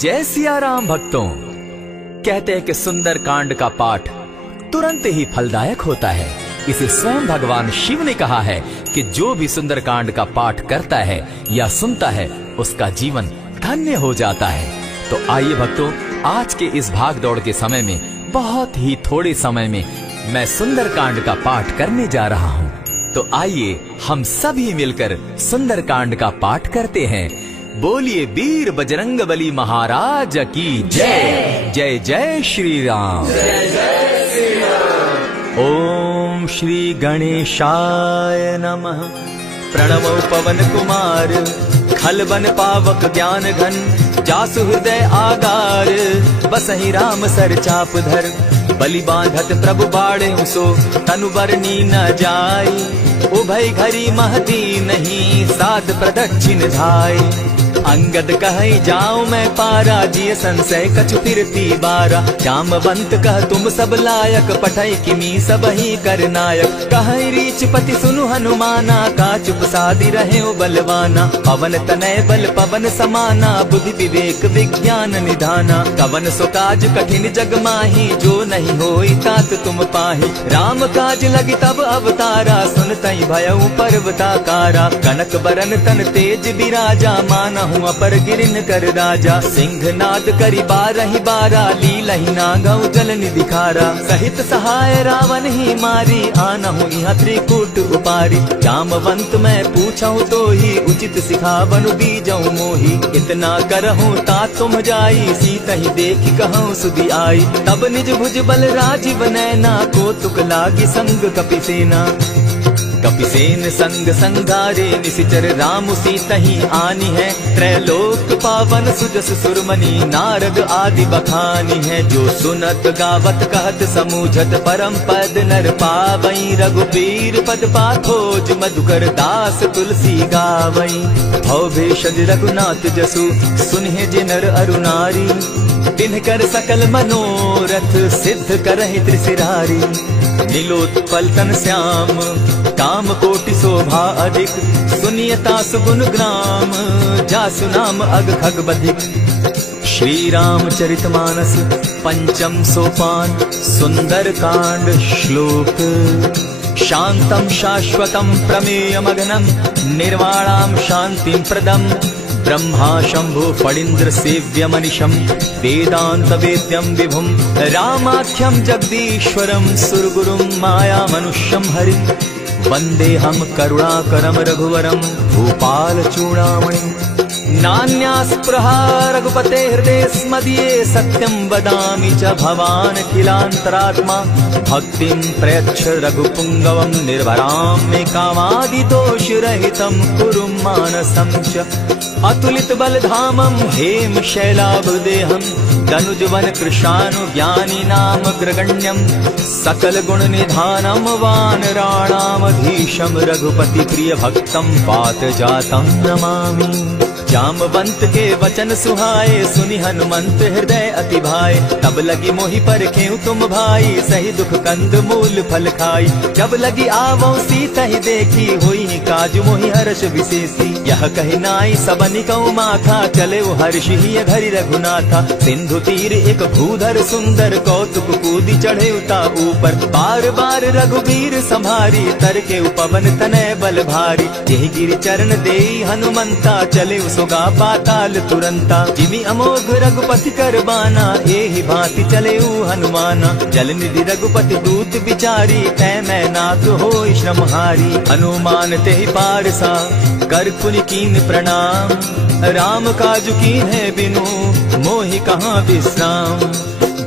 जय सिया राम भक्तों। कहते हैं कि सुंदर कांड का पाठ तुरंत ही फलदायक होता है। इसे स्वयं भगवान शिव ने कहा है कि जो भी सुंदर कांड का पाठ करता है या सुनता है उसका जीवन धन्य हो जाता है। तो आइए भक्तों, आज के इस भाग दौड़ के समय में बहुत ही थोड़े समय में मैं सुंदर कांड का पाठ करने जा रहा हूँ। तो आइए हम सभी मिलकर सुंदर कांड का पाठ करते हैं। बोलिए वीर बजरंगबली महाराज की जय। जय जय श्री राम। जय जय श्री राम। ओम श्री गणेशाय नमः। प्रणवो पवन कुमार, खल बन पावक ज्ञान घन, जासु हृदय आगार, बसहि राम सर चाप धर, बलि बांधत प्रभु बाढ़े सो, तनु बरनी न जाई, उभय घरी महती नहीं, साध प्रदक्षिण धाई। अंगद कहे जाऊं मैं पारा, जिय संशय कछु फिरती बारा, जामवंत कह तुम सब लायक, पठै किमी सब ही कर नायक, कहे रीच पति सुनु हनुमाना, का चुप सादी रहे बलवाना, पवन तनय बल पवन समाना, बुद्धि विवेक विज्ञान निधाना, कवन सो काज कठिन जग माही, जो नहीं होई तात तुम पाही, राम काज लगी तब अवतारा, सुनतई भयउ पर्वताकारा, कनक बरन तन तेज बिराजा, मानहु अपर गिरिन कर राजा, सिंह नाद करी बारहि बारा, लीलहि नागौ जल निधि खारा, सहित सहाय रावण ही मारी, आनहु इहाँ त्रिकूट उपारी, जामवंत मैं पूछऊं तो ही, उचित सिखावनु दीजऊं मोही, इतना करहूं तात तुम जाई, सीतहि देखि कहूं सुधि आई, तब निज भुज बल राजीव नैना, को तुक लागी संग कपिसेना, कपिसेन संग संगारे, निशिचर राम सीतहि आनी है, त्रैलोक पावन सुजस सुरमणि, नारद आदि बखानी है, जो सुनत गावत कहत समूझत, परम पद नर पावई, रघुबीर पद पाखोज, मधुकर दास तुलसी गावई, भव भेषज रघुनाथ जसु, सुनहि जे नर अरु नारी, तिनकर सकल मनोरथ, सिद्ध करहि त्रिशिरारी, नीलोत्पल तन श्याम, काम कोटि शोभा अधिक, सुनियता सुगुण ग्राम, जासु नाम अग खग बधिक। श्री रामचरितमानस पंचम सोपान, सुंदर कांड श्लोक। शांतम शाश्वतम प्रमेयमगनम, निर्वाणाम शांतिं प्रदम, ब्रह्मा शंभु फणीन्द्र सेव्य मनिषम, वेदांत वेद्यम विभुम, रामाख्यम जगदीश्वरम, सुरगुरुम माया मनुष्यम हरिम, वंदे हम करुणाकरम रघुवरम, भूपाल चूड़ामणि, नान्यास्पृहा रघुपते हृदय स्मदीये, सत्यं वदामि च भवान् अखिलान्तरात्मा, भक्तिं प्रयच्छ रघुपुङ्गवं, निर्भरां मे कामादिदोषरहितं, कुरु मानसं च अतुलित बलधामं, हेम शैलाभदेहं, दनुजवन कृशानु ज्ञानी नाम ग्रगण्यं, सकल गुण निधानं, वानराणामधीशं, रघुपति प्रिय भक्तं, पात जातं नमामि। जामवंत के वचन सुहाए, सुनि हनुमंत हृदय अति भाए, तब लगी मोहि परखेउ तुम भाई, सही दुख कंद मूल फल खाई, जब लगी आवो सीतहि देखी, होई काज मोहि हर्ष विशेषी, यह कहि नाई सबनि कौ माथा, चले वो हर्ष ही घरि रघुनाथा, सिंधु तीर एक भूधर सुंदर, कौतुक कूदी चढ़े उता ऊपर, बार बार रघुवीर संभारी, तर के उपवन तनय बल भारी, यही गिरि चरण देई हनुमंता, चले सोगा पाताल तुरंता, जिमि अमोघ रघुपति कर बाना, एहि भांति चले हनुमाना, जल निधि रघुपति दूत बिचारी, तै मैं नाथ होई श्रमहारी, हनुमान तेहि पारसा, कर पुनि कीन प्रणाम, राम काज कीन है बिनु, मोहि कहाँ विश्राम,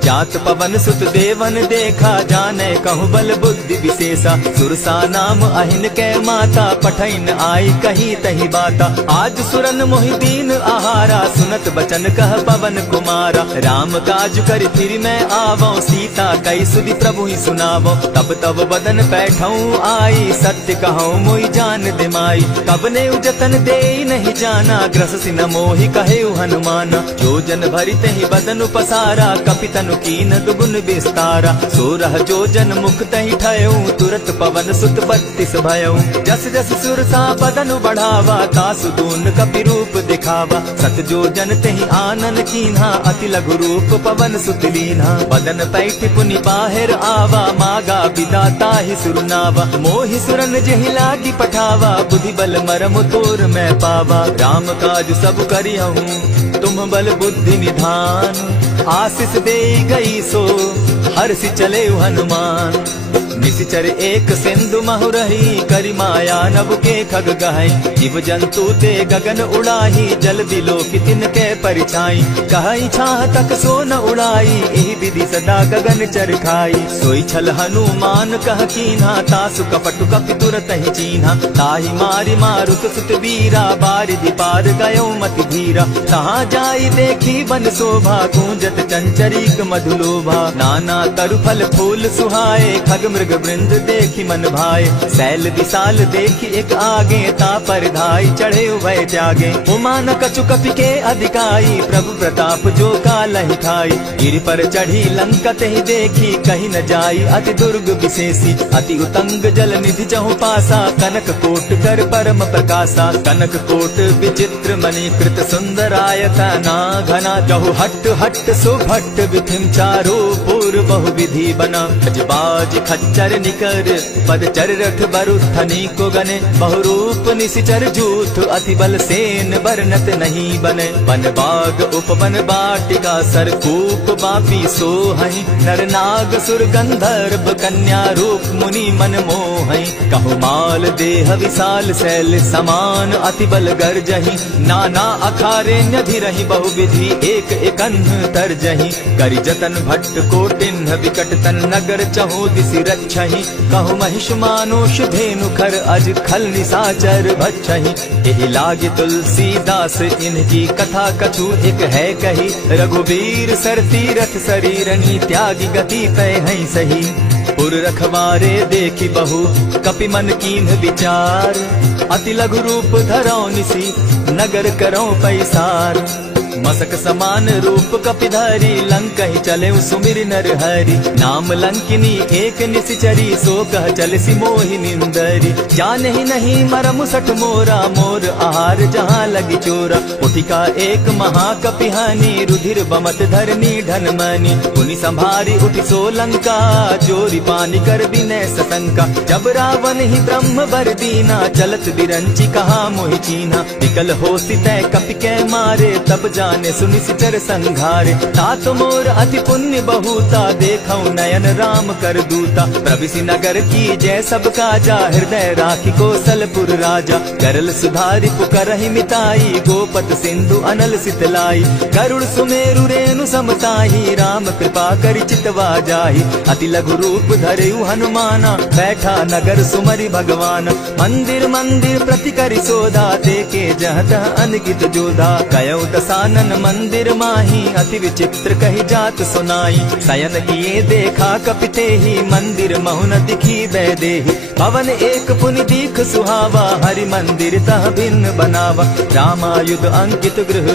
जात पवन सुत देवन देखा, जाने कहु बल बुद्धि विशेषा, सुरसा नाम अहिन कै माता, पठैन आई कही तही बाता, आज सुरन मोहि दीन आहारा, सुनत बचन कह पवन कुमारा, राम काज कर फिर मैं आवो, सीता कई सुधि प्रभु ही सुनावो, तब तब बदन बैठऊं आई, सत्य कहूँ मोहि जान दिमाई, कब ने जतन दे नहीं जाना, ग्रस सिन मोहि कहे हनुमाना, जो जन भरित ही बदन पसारा, कपितन धनु कीन दुगुन विस्तारा। 16 जोजन मुख तहि ठयऊ, तुरत पवन सुत 32 भयऊ। जस जस सुरसा बदन बढ़ावा, तासु दून कपि रूप दिखावा। 7 जोजन तहि आनन कीन्हा, अति लघु रूप पवन सुत लीन्हा। बदन पैठ पुनि बाहिर आवा, मागा बिदा ताहि सुरनावा। मोहि सुरन जेहि लागी पठावा, बुद्धि बल मरम तोर मैं पावा। राम काज सब करिहूँ, तुम बल बुद्धि निधान। आशीष दे गई सो हर्षि चले हनुमान। निशिचर एक सिंधु महु रही, करि माया नभ के खग गहई। जीव जंतु ते गगन उड़ाही, जल दिलो कि तिनके परिछाई। कहई छाह तक सो न उड़ाई, एहि विधि सदा गगन चर खाई। सोई छल हनुमान कह कीन्हा, तासु कपटु कपि तुरत ही चीन्हा। ताहि मारि मारुत सुत वीरा, बारिधि पार गयो मति धीरा। तहाँ जाई देखी बन शोभा, गूंजत चंचरीक मधुलोभा। नाना तरु फल फूल सुहाए, खग मृग वृंद देखी मन भाए। शैल विशाल देखी एक आगे, ता पर धाई चढ़े उभय त्यागे। उमान कछु कपि के अधिकाई, प्रभु प्रताप जो कालहि खाई। गिरि पर चढ़ी लंका तेहि देखी, कहीं न जाई अति दुर्ग विशेषी। अति उतंग जल निधि जहु पासा, कनक कोट कर परम प्रकाशा। कनक कोट विचित्र मणि कृत सुंदरायतना घना। जहु हट हट सुभट विधिम चारो पूर्व बहु विधि बना। बाज खच्चर निकर पद चर रथ बरुथनी को गने। बहुरूप निशिचर जूथ, अति बल सेन बरनत नहीं बने। वन बाग उपवन बाटिका, सरकूप बापी सोहई। नर नाग सुर गंधर्व कन्या, रूप मुनि मन मोहई। कहु माल देह विशाल शैल समान, अति बल गर्जही। नाना अखारे न्यधिरहि बहु विधि, एक एकन्ह तरजही। करि जतन भट्ट कोटिन्ह, विकट तन नगर चहु दिसि रक्षहि। कहु महिष मानुष धेनु खर, अज खल निशाचर भक्षहि। एहि लागे तुलसीदास, इनकी कथा कछु एक है कही। रघुवीर सर तीरथ शरीरनी, त्यागी गति तय है सही। पुर रखवारे देखी बहु, कपि मन कीन्ह विचार। अति लघु रूप धरौ निसी, नगर करौ पैसार। मसक समान रूप कपिधारी, लंक ही चले सुमिर नर हरि। नाम लंकिनी एक निशिचरी, सो कह चल सी मोहि निंदरी। जाने ही नहीं मरम सठ मोरा, मोर आहार जहाँ लगी चोरा। उठिका एक महाकपिहानी, रुधिर बमत धरनी ढन मनी। पुनि संभारी उठि सो लंका, चोरी पानी कर बिनै सशंका। जब रावण ही ब्रह्म बर दीना, चलत बिरंची कहा मोहि चीन्हा। निकल होसी तय कपि के मारे, तब जाने सुनि सिचर संघारे। तात मोर अति पुण्य बहुता, देखौ नयन राम कर दूता। प्रविशि नगर की जय सब काजा, हृदय राखी कौशलपुर राजा। करल सुधारि पुकरहि मिताई, गोपत सिंधु अनल सितलाई। गरुड़ सुमेरु रेणु समताही, राम कृपा करि चितवा जाहि। अति लघु रूप धरयु हनुमाना, बैठा नगर सुमरि भगवान। मंदिर मंदिर प्रति करि सोधा, देखे जह तह अनगित जोधा। कयौ दसानन मंदिर माही, अति विचित्र कही जात सुनाई। शयन किए देखा कपिते ही, मंदिर महु न दिखी बैदेही। भवन एक पुनि दीख सुहावा, हरि मंदिर तह भिन्न बनावा। रामायुध अंकित गृह,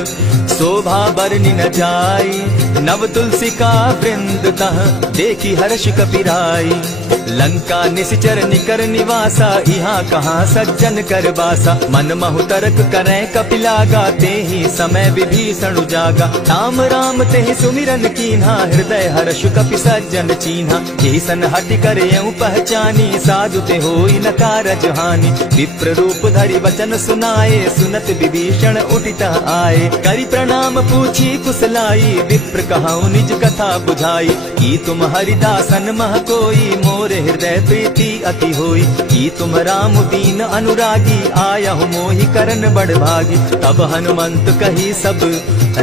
शोभा बरनि न जाई। नव तुलसी का वृंद तह, देखी हर्ष कपिराई। लंका निशिचर निकर निवासा, यहाँ कहाँ सज्जन कर बासा। मन महु तरक करै कपिलागा, तेहि समय विभीषण जागा। राम राम तेहि सुमिरन कीन्हा, हृदय हर्ष कपि सज्जन चीन्हा। एहि सन हटि करयउ पहचानी, साधु ते होई न कारज हानि। विप्र रूप धरि वचन सुनाए, सुनत विभीषण उठित आए। करि प्रणाम पूछी कुशलाई, विप्र कहौ निज कथा बुझाई। की तुम हरिदासन मह कोई, मोर हृदय प्रीति अति होई। की तुम राम दीन अनुरागी, आयहु मोहि करन बड़ भागी। तब हनुमंत कही सब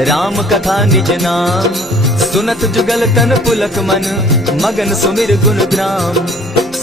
राम कथा निज नाम। सुनत जुगल तन पुलक मन, मगन सुमिर गुण ग्राम।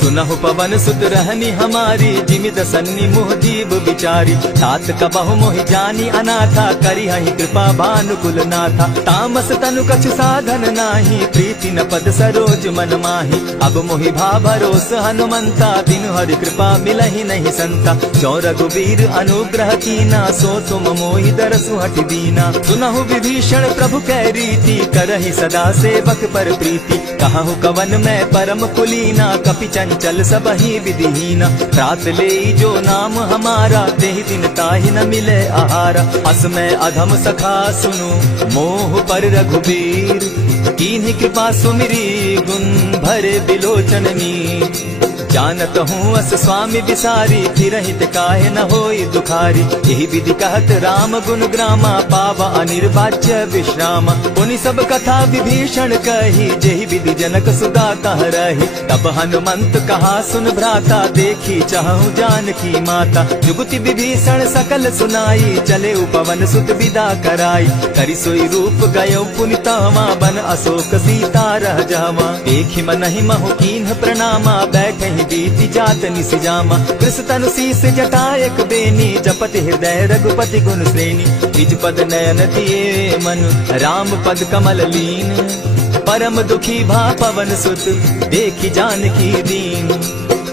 सुनहु पवन सुत रहनी हमारी, जिमि दसन्नी मुह जीव बिचारी। तात कबहु मोहि जानी अनाथा, करी हहि कृपा भानुकुल नाथा। तामस तनु कछु साधन नाही, प्रीति न पद सरोज मन माही। अब मोहि भा भरोस हनुमंता, बिनु हरि कृपा मिलहि नहीं संता। जो रघुबीर अनुग्रह कीना, सो तुम मोहि दरसु हठि दीना। सुनहु विभीषण प्रभु कै रीति, करहि सदा सेवक पर प्रीति। कहु कवन मैं परम कुलीना, कपि चंचल सबहि विधिहीना। रात ले जो नाम हमारा, तेहि दिन ताहि न मिले आहारा। अस मैं अधम सखा सुनु, मोह पर रघुबीर। कीन्ही कृपा सुमिरी, गुण भरे बिलोचन नीर। जानत हूँ अस स्वामी बिसारी, फिरहित काहे न होई दुखारी। यही विधि कहत राम गुण ग्रामा, पावा अनिर्वाच्य विश्रामा। पुनि सब कथा विभीषण कही, जेहि विधि जनक सुता तह रही। तब हनुमंत कहा सुन भ्राता, देखी चाहूं जानकी माता। जुगति विभीषण सकल सुनाई, चले पवन सुत विदा कराई। करि सोई रूप गयो पुनि तावा, बन अशोक सीता रह जावा। देखि मनहि महु कीन्ह प्रणामा, बैठे बीति जात निस जामा। कृष तनु शीस जटायक बेनी, जपति हृदय रघुपति गुण श्रेणी। निज पद नयन दिए मन, राम पद कमल लीन। परम दुखी भा पवन सुत, देखि जानकी दीन।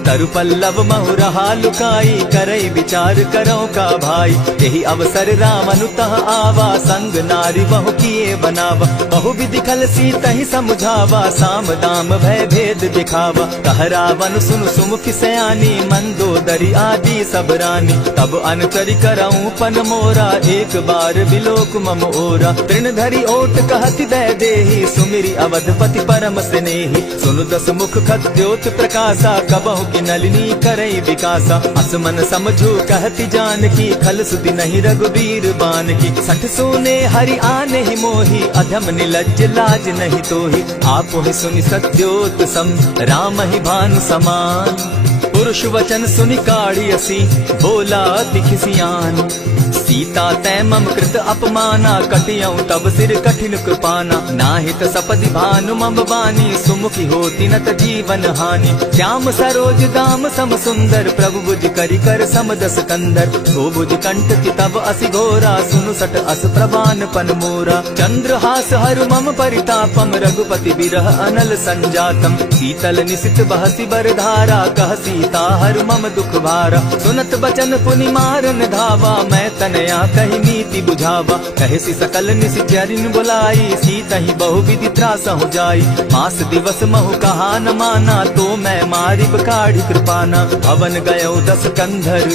तरु पल्लव महु रहा लुकाई, करई विचार करो का भाई। यही अवसर राम अनुतः आवा, संग नारी बहु किए बनावा। बहु विधि खल सीतहि समझावा, साम दाम भय भेद दिखावा। कह रावण सुनु सुमुखि सयानी, मंदोदरी आदि सब रानी। तब अनुचरि करऊं पन मोरा, एक बार बिलोक मम ओरा। तृण धरि ओट कहति दय देहि, सुमिरि अवधपति परम स्नेही। सुनु दस मुख खद्योत प्रकाशा, कबहु की नलिनी करई विकासा। असमन समझो कहति जानकी, खल सुति नहीं रघुबीर बान की। सठ सोने हरि आने ही मोही, अधम निलज्ज लाज नहीं तोही। आप ही सुनि सत्योत सम, राम ही भानु समान। पुरुष वचन सुनि काढ़ियसी, बोला अति खिसियान। सीता तै मम कृत अपमाना, कटियऊं तब सिर कठिन कृपाना। नाहित सपदि भानु मम बानी, सुमुखी होती नत जीवन हानि। श्याम सरोज दाम सम सुंदर, प्रभु बुझ करि कर सम दस कंदर। सो बुझ कंठ की तब असि घोरा, सुनु सट अस प्रवान पन मोरा। चंद्रहास हरु मम परितापम, रघुपति बिरह अनल संजातम। शीतल निशित बहसी बरधारा, कह सीता हरु मम दुख भारा। सुनत बचन पुनि मारन धावा, मैं तनया कही नीति बुझावा। कहसी सकल निशिचरिन बुलाई, सीता ही बहु विधि त्रास हो जाई। मास दिवस महु कहा न माना, तो मैं मारिब काढ़ी कृपाना। भवन गयो दस कंधर,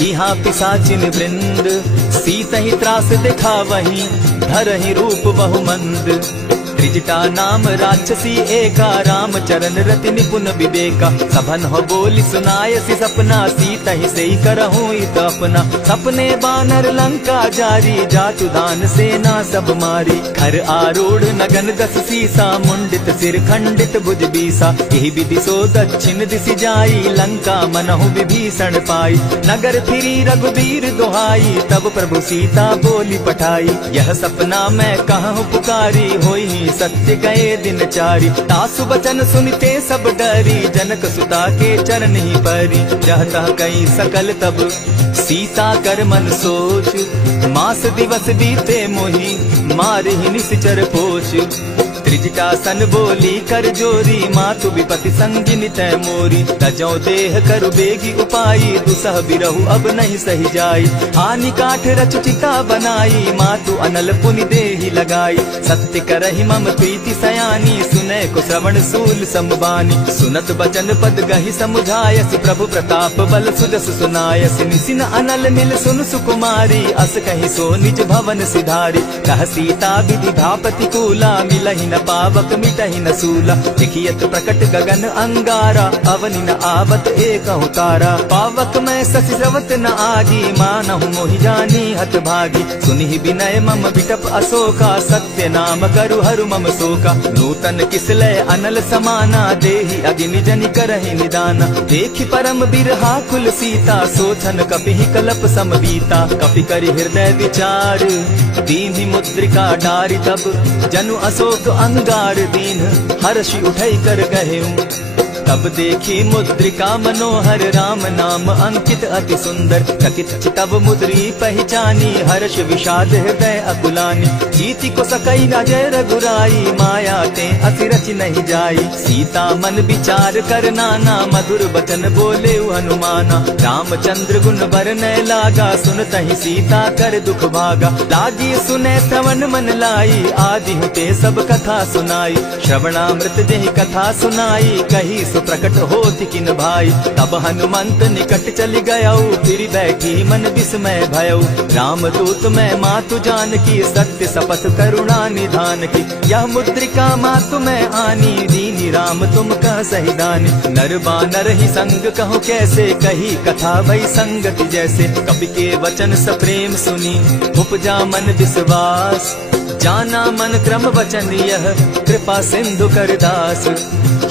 इहा पिशाचिन वृंद। सीता ही त्रास देखा वही, धरहि रूप बहु मंद। त्रिजटा नाम राक्षसी एका, राम चरण रति निपुण विवेका। सभन हो बोली सुनायसी सपना, सीता ही से करहूं इत अपना। सपने बानर लंका जारी, जातु दान सेना सब मारी। खर आरूढ़ नगन दस सीसा, मुंडित सिर खंडित भुज बीसा। यही विधि सो दक्षिण दिशि जाई, लंका मनहु विभीषण पाई। नगर फिरी रघुबीर दुहाई, तब प्रभु सीता बोली पठाई। यह सपना मैं कहूँ पुकारी, होई सत्य गए दिन चारी। तासु बचन सुनते सब डरी, जनक सुता के चरण ही परी। रहता कई सकल तब सीता कर मन सोच, मास दिवस बीते मोही, मार ही निश्चर पोच। त्रिजटा सन बोली कर जोरी, मातु विपति संगिनी तै मोरी। तजौ देह करु बेगी उपाई, दुसह बिरहु अब नहीं सही जाई। हानि काठ रच चिता बनाई, मातु अनल पुनि देहि लगाई। सत्य करहि मम प्रीति सयानी, सुनै को श्रवण सूल संबानी। सुनत बचन पद गहि समुझायस, प्रभु प्रताप बल सुजस सुनायस। निसिन अनल मिल सुन सुकुमारी, अस कहि सो निज भवन सिधारी। कह सीता विधि धापति कूला, मिलहि न पावक मिटहि न सूला। देखियत प्रकट गगन अंगारा, अवनि न आवत एक तारा। पावक मैं शशि स्रवत न आगी, मानहु मोहि जानी हत भागी। सुनि विनय मम बिटप अशोका, सत्य नाम करु हरु मम शोका। नूतन किसलय अनल समाना, देहि अग्नि जनि करहि निदाना। देखि परम बिरहा कुल सीता, सोचन कपिहि कलप सम बीता। कपि करि हृदय विचार, दीन्हि मुद्रिका डारि। तब जनु अशोक अंगार दीन, हर्षि उठै कर गहेऊ। तब देखी मुद्रिका मनोहर राम नाम अंकित अति सुंदर। चकित चितव मुद्री पहचानी हर्ष विषाद हृदय अकुलानी। जीति को सकई न जय रघुराई माया ते अति रच नहीं जाई। सीता मन विचार कर नाना मधुर बचन बोले हनुमाना। रामचंद्र गुण बरनय लागा सुनतहि सीता कर दुख भागा। लागी सुने श्रवण मन लाई आदि होते सब कथा सुनाई। श्रवणामृत जेहि कथा सुनाई कही सो प्रकट होति किन भाई। तब हनुमंत निकट चली गयऊ फिर बैठी मन विस्मय भयऊ। रामदूत मैं मातु जान की सत्य शपथ करुणा निधान की। यह मुद्रिका मातु मैं आनी दीनी राम तुम कह सही दानी। नर बानर ही संग कहूँ कैसे कही कथा भई संगति जैसे। कवि के वचन सप्रेम सुनी उपजा मन विश्वास। जाना मन क्रम वचन यह कृपा सिंधु कर दास।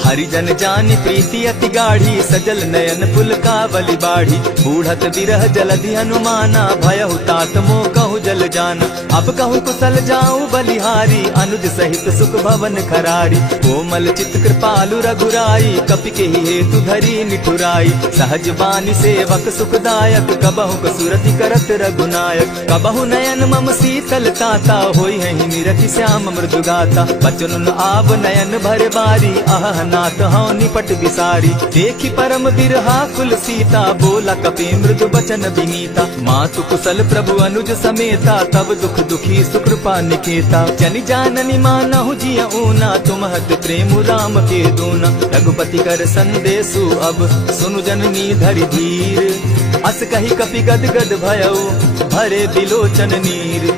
हरिजन जानि प्रीति अति गाढ़ी सजल नयन पुलकावली बाढ़ी। बूढ़त विरह जलधि हनुमाना भयहु तात मोह कहूँ जल जाना। अब कहूँ कुशल जाऊँ बलिहारी अनुज सहित सुख भवन खरारी। कोमल चित कृपालु रघुराई कपि के ही हेतु धरी निठुराई। सहज बानी सेवक सुखदायक कबहु कसुरति करत रघुनायक। कबहु नयन मम शीतल ताता होई है निरखि श्याम मृदु गाता। बचन आव नयन भर बारी आह नाथ हौ निपट विसारी। देखी परम बिरहा कुल सीता बोला कपि मृदु बचन विनीता। मातु कुशल प्रभु अनुज समेता तब दुख दुखी सुकृपा निकेता। जनि जाननी मानहु जिय ऊना तुम हत प्रेम राम के दूना। रघुपति कर संदेशु अब सुनु जननी धरि धीर। अस कही कपि गद गद भयऊ भरे बिलोचन नीर।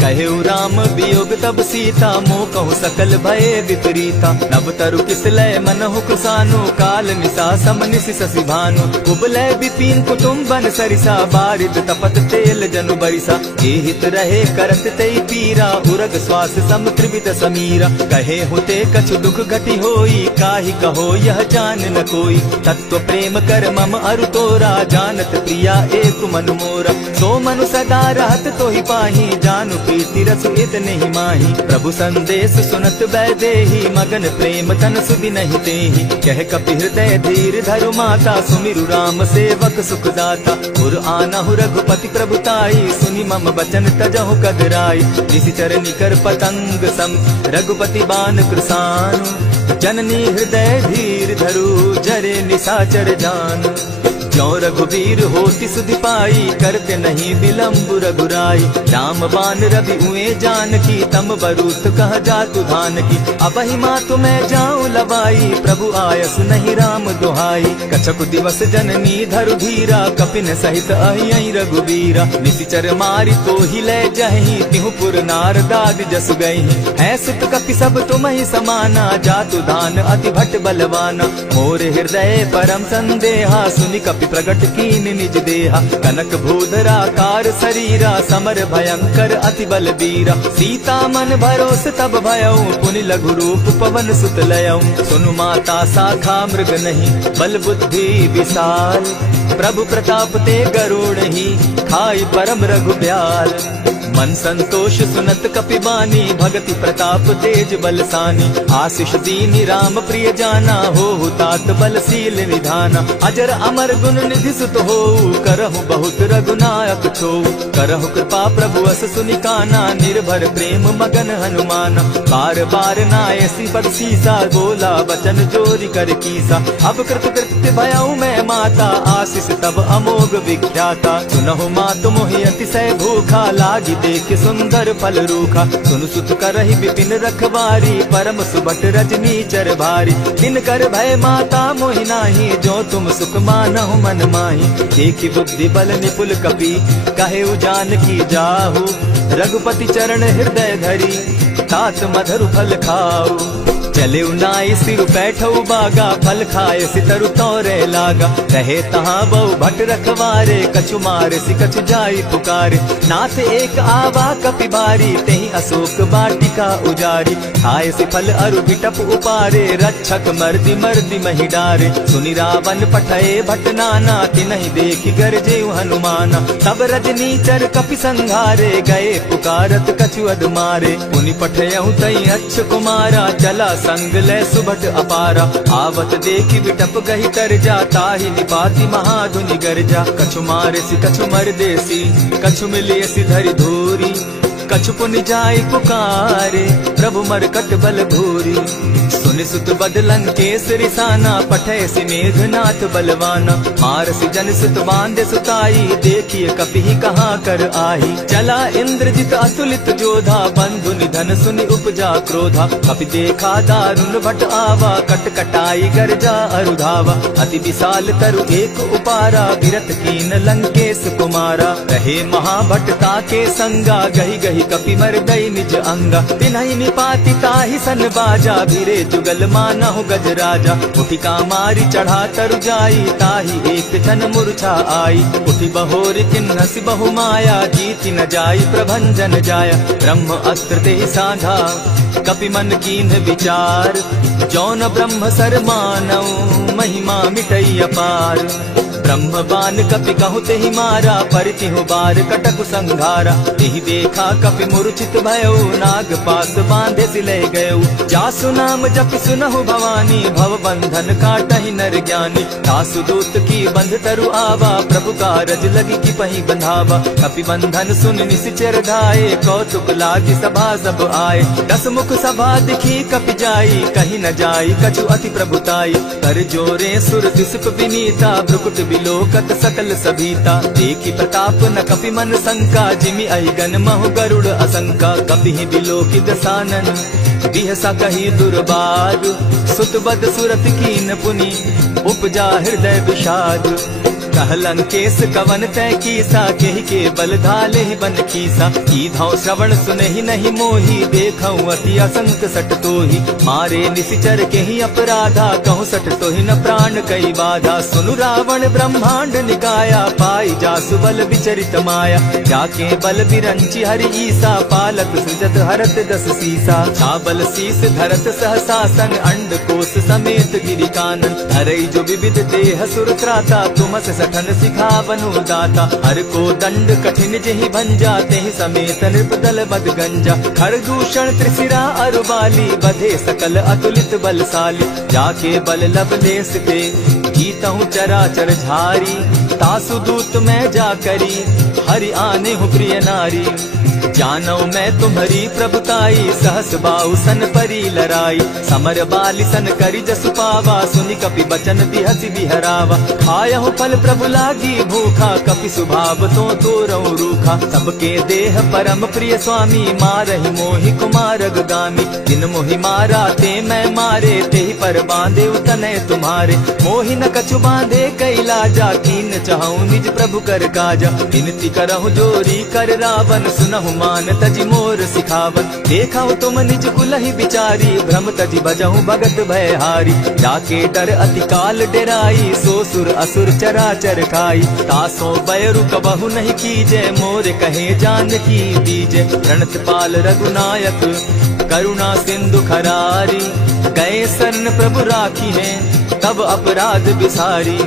कहेउ राम वियोग तब सीता मोह कहूँ सकल भये विपरीता। नव तरु किसलय मनहु कुसानु काल निशा सम निशि शशि भानु। उबलय विपिन कुटुम्बन सरिसा बारिद तपत तेल जनु बरिसा। हित रहे करत तेई पीरा उरग श्वास सम त्रिविध समीरा। कहे होते कछु दुख घटी होई काहि कहो यह जान न कोई। तत्व प्रेम कर मम अरु तोरा जानत प्रिया एक मनु मोरा। सो मनु सदा रहत तो ही पाही जानु प्रीति रस इतने ही माही। प्रभु संदेश सुनत बैदेही मगन प्रेम तन सुधि नहीं तेहि। कह कपि हृदय धीर धरु माता सुमिरु राम सेवक सुखदाता। उर आनहु रघुपति प्रभुताई सुनि मम बचन तजहु कगराई। निशिचर निकर पतंग सम रघुपति बान कृसानु। जननी हृदय धीर धरु जरे निशाचर जान। ज्यों रघुवीर होति सुधि पाई करते नहीं विलम्ब रघुराई। राम बान रवि उए जान की तम बरूत कह जातु धान की। अब ही मातु मैं जाऊं लबाई प्रभु आयस नहीं राम दुहाई। कछक दिवस जननी धरु धीरा कपिन सहित अहि रघुवीरा। निशिचर मारी तो ही ले जही तिहु पुर नार दाद जस गई। है सुत कपि सब तुम ही समाना जातु धान अति भट बलवाना। मोर हृदय परम संदेहा सुनि कपि प्रगट कीन निज देहा। कनक भूधराकार शरीरा समर भयंकर अति बल बीरा। सीता मन भरोस तब भयऊ पुनि लघु रूप पवन सुत लयऊ। सुनु माता शाखा मृग नहीं बल बुद्धि विशाल। प्रभु प्रताप ते गरुड़ ही खाई परम रघुब्याल। मन संतोष सुनत कपि बानी भगति प्रताप तेज बलसानी। आशीष दीनी राम प्रिय जाना हो तात बलशील निधाना। अजर अमर गुण निधि सुत हो करहु बहुत रघुनायक छो। करहु कृपा प्रभु अस सुनिकाना निर्भर प्रेम मगन हनुमाना। बार बार नायसी पद सीसा बोला वचन जोरी कर कीसा। अब कृत कृत्य भयऊ मैं माता आशीष तब अमोघ विख्याता। सुनहु मातु मोहि अतिशय भूखा लागी देख सुंदर फल रूखा। सुन सुत करहि विपिन रखवारी परम सुबट रजनी चर भारी। दिन कर भय माता मोहि नाही जो तुम सुख मानहु मन माही। देखि बुद्धि बल निपुल कपि कहेउ जानकी जाहु। रघुपति चरण हृदय धरी तात मधुर फल खाऊ। चले नाई सिर बैठऊ बागा फल खाए सितरु तौरे लागा। रहे तहाँ बहु भट रखवारे, कछु मार सि कछु जाई पुकारे। नाथ एक आवा कपि बारी, तेहि अशोक बाटिका उजारी। खाए सि फल अरु बिटप उपारे, रक्षक मर्दि मर्दि महि डारे। सुनि रावण पठए भट नाना, तिनहि देखि गरजे हनुमाना। तब रजनीचर कपि संघारे, गए पुकारत कछु अध मारे। पुनि पठयहु तई अच्छ कुमारा, चला संग ले सुभट अपारा। आवत देखि बिटप गहि तर जा, ताहि निपाति महाधुनि गर्जा। कछु मारेसि कछु मरदेसी, कछु मिलियसि धरि धूरी। कछु पुनि जाई पुकारे, प्रभु मरकट बल भूरी। सुनि सुत बद लंकेश रिसाना, पठयसि मेघनाथ बलवाना। मारसि जन सुत बांधे सुताई, देखिए कपि कहाँ कर आही। चला इंद्रजित अतुलित जोधा, बंधु निधन सुनि उपजा क्रोधा। कपि देखा दारुण भट आवा, कट कटाई गर्जा अरुधावा। अति विशाल तरु एक उपारा, बिरत कीन लंकेश कुमारा। रहे महाभटता के संगा, गही गही कपि मरदई निज अंगा। तिन्हि निपाति ताहि सन बाजा, भिरे जुगल मानहु गजराजा। उठिका मारी चढ़ा तरु जाई, ताहि एक जन मूर्छा आई। उठि बहोर किन्नसि बहु माया, जीति न जाई प्रभंजन जाया। ब्रह्म अस्त्र तेहि साधा, कपि मन कीन्ह विचार। जौन ब्रह्म सर मानऊ, महिमा मिटई अपार। ब्रह्म बान कपि कहु तेहि मारा, परितिहु बार कटकु संघारा। तेहि देखा कपि मूर्छित भयउ, नाग पास बांधे सिले गयउ। जासु नाम जपि सुनहु भवानी, भव बंधन काटहि नर ज्ञानी। तासु दूत की बंध तरु आवा, प्रभु कारज लगी कि पहि बंधावा। कपि बंधन सुन निसिचर धाये, कौतुक लागी सभा सब आए। 10 मुख सभा दिखी कपि जाई, कहीं न जाई कछु अति प्रभुताई। कर जोरे सुर दिसप विनीता, भ्रुकुट बिलोकत सकल सभीता। देखी प्रताप न कपि मन शंका, जिमि अहिगन महु गरुड़ असंका। कपि बिलोकी दसानन, बिहसा कही दुर्बाद। सुत बद सुरत कीन पुनि, उपजा हृदय विषाद। कह लंकेश कवन तय कीसा, केहि के बल धाले ही बन कीसा। कीधौ श्रवण सुनहि नहीं मोही, देखऊं अति असंक सट तोही। मारे निसिचर केहि अपराधा, कहूँ सट तोहि न प्राण कई बाधा। सुनु रावण ब्रह्मांड निकाया, पाई जासु बल विचरित माया। जाके बल बिरंची हरि ईसा, पालक सृजत हरत 10 सीसा। छाबल शीस धरत सहसासन, अंड कोश समेत गिरि कानन। धरई जो विविध देह सुर त्राता, तुमस सठन सिखावनु दाता। हर को दंड कठिन जेहि भंजा, तेहि समेत नृपदल बद गंजा। खरदूषण त्रिशिरा अरुबाली, बधे सकल अतुलित बलशाली। जाके बल लवलेस पे, जीतहु चराचर झारी। तासु दूत मैं जा करी, हरि आने हूँ प्रिय नारी। जानो मैं तुम्हारी प्रभुताई, सहस बाहु सन परी लराई। समर बाली सन करी जसु पावा, सुनि कपि बचन बिहसि बिहरावा। खायहु फल प्रभु लागी भूखा, कपि सुभाव तो तोरहु रूखा। सबके देह परम प्रिय स्वामी, मारहि मोहि कुमारग गामी। जिन मोहि मारा ते मैं मारे, तेहि पर बांधे उतनय तुम्हारे। मोहि न कछु बांधे कैलाजा, कीन चाहूं निज प्रभु कर काजा। विनती करहु जोरी कर रावण, सुनहु मान तजि मोर सिखावन। देखा तुम निज कुलहि बिचारी, भ्रम तजि भजहु भगत भयहारी। जाके डर अति काल डेराई, सो सुर असुर चराचर खाई। तासो बैरु कबहु नहीं कीजे, मोर कहे जानकी दीजे। प्रणत पाल रघुनायक, करुणा सिंधु खरारी। गए शरण प्रभु राखी है, तब अपराध बिसारी।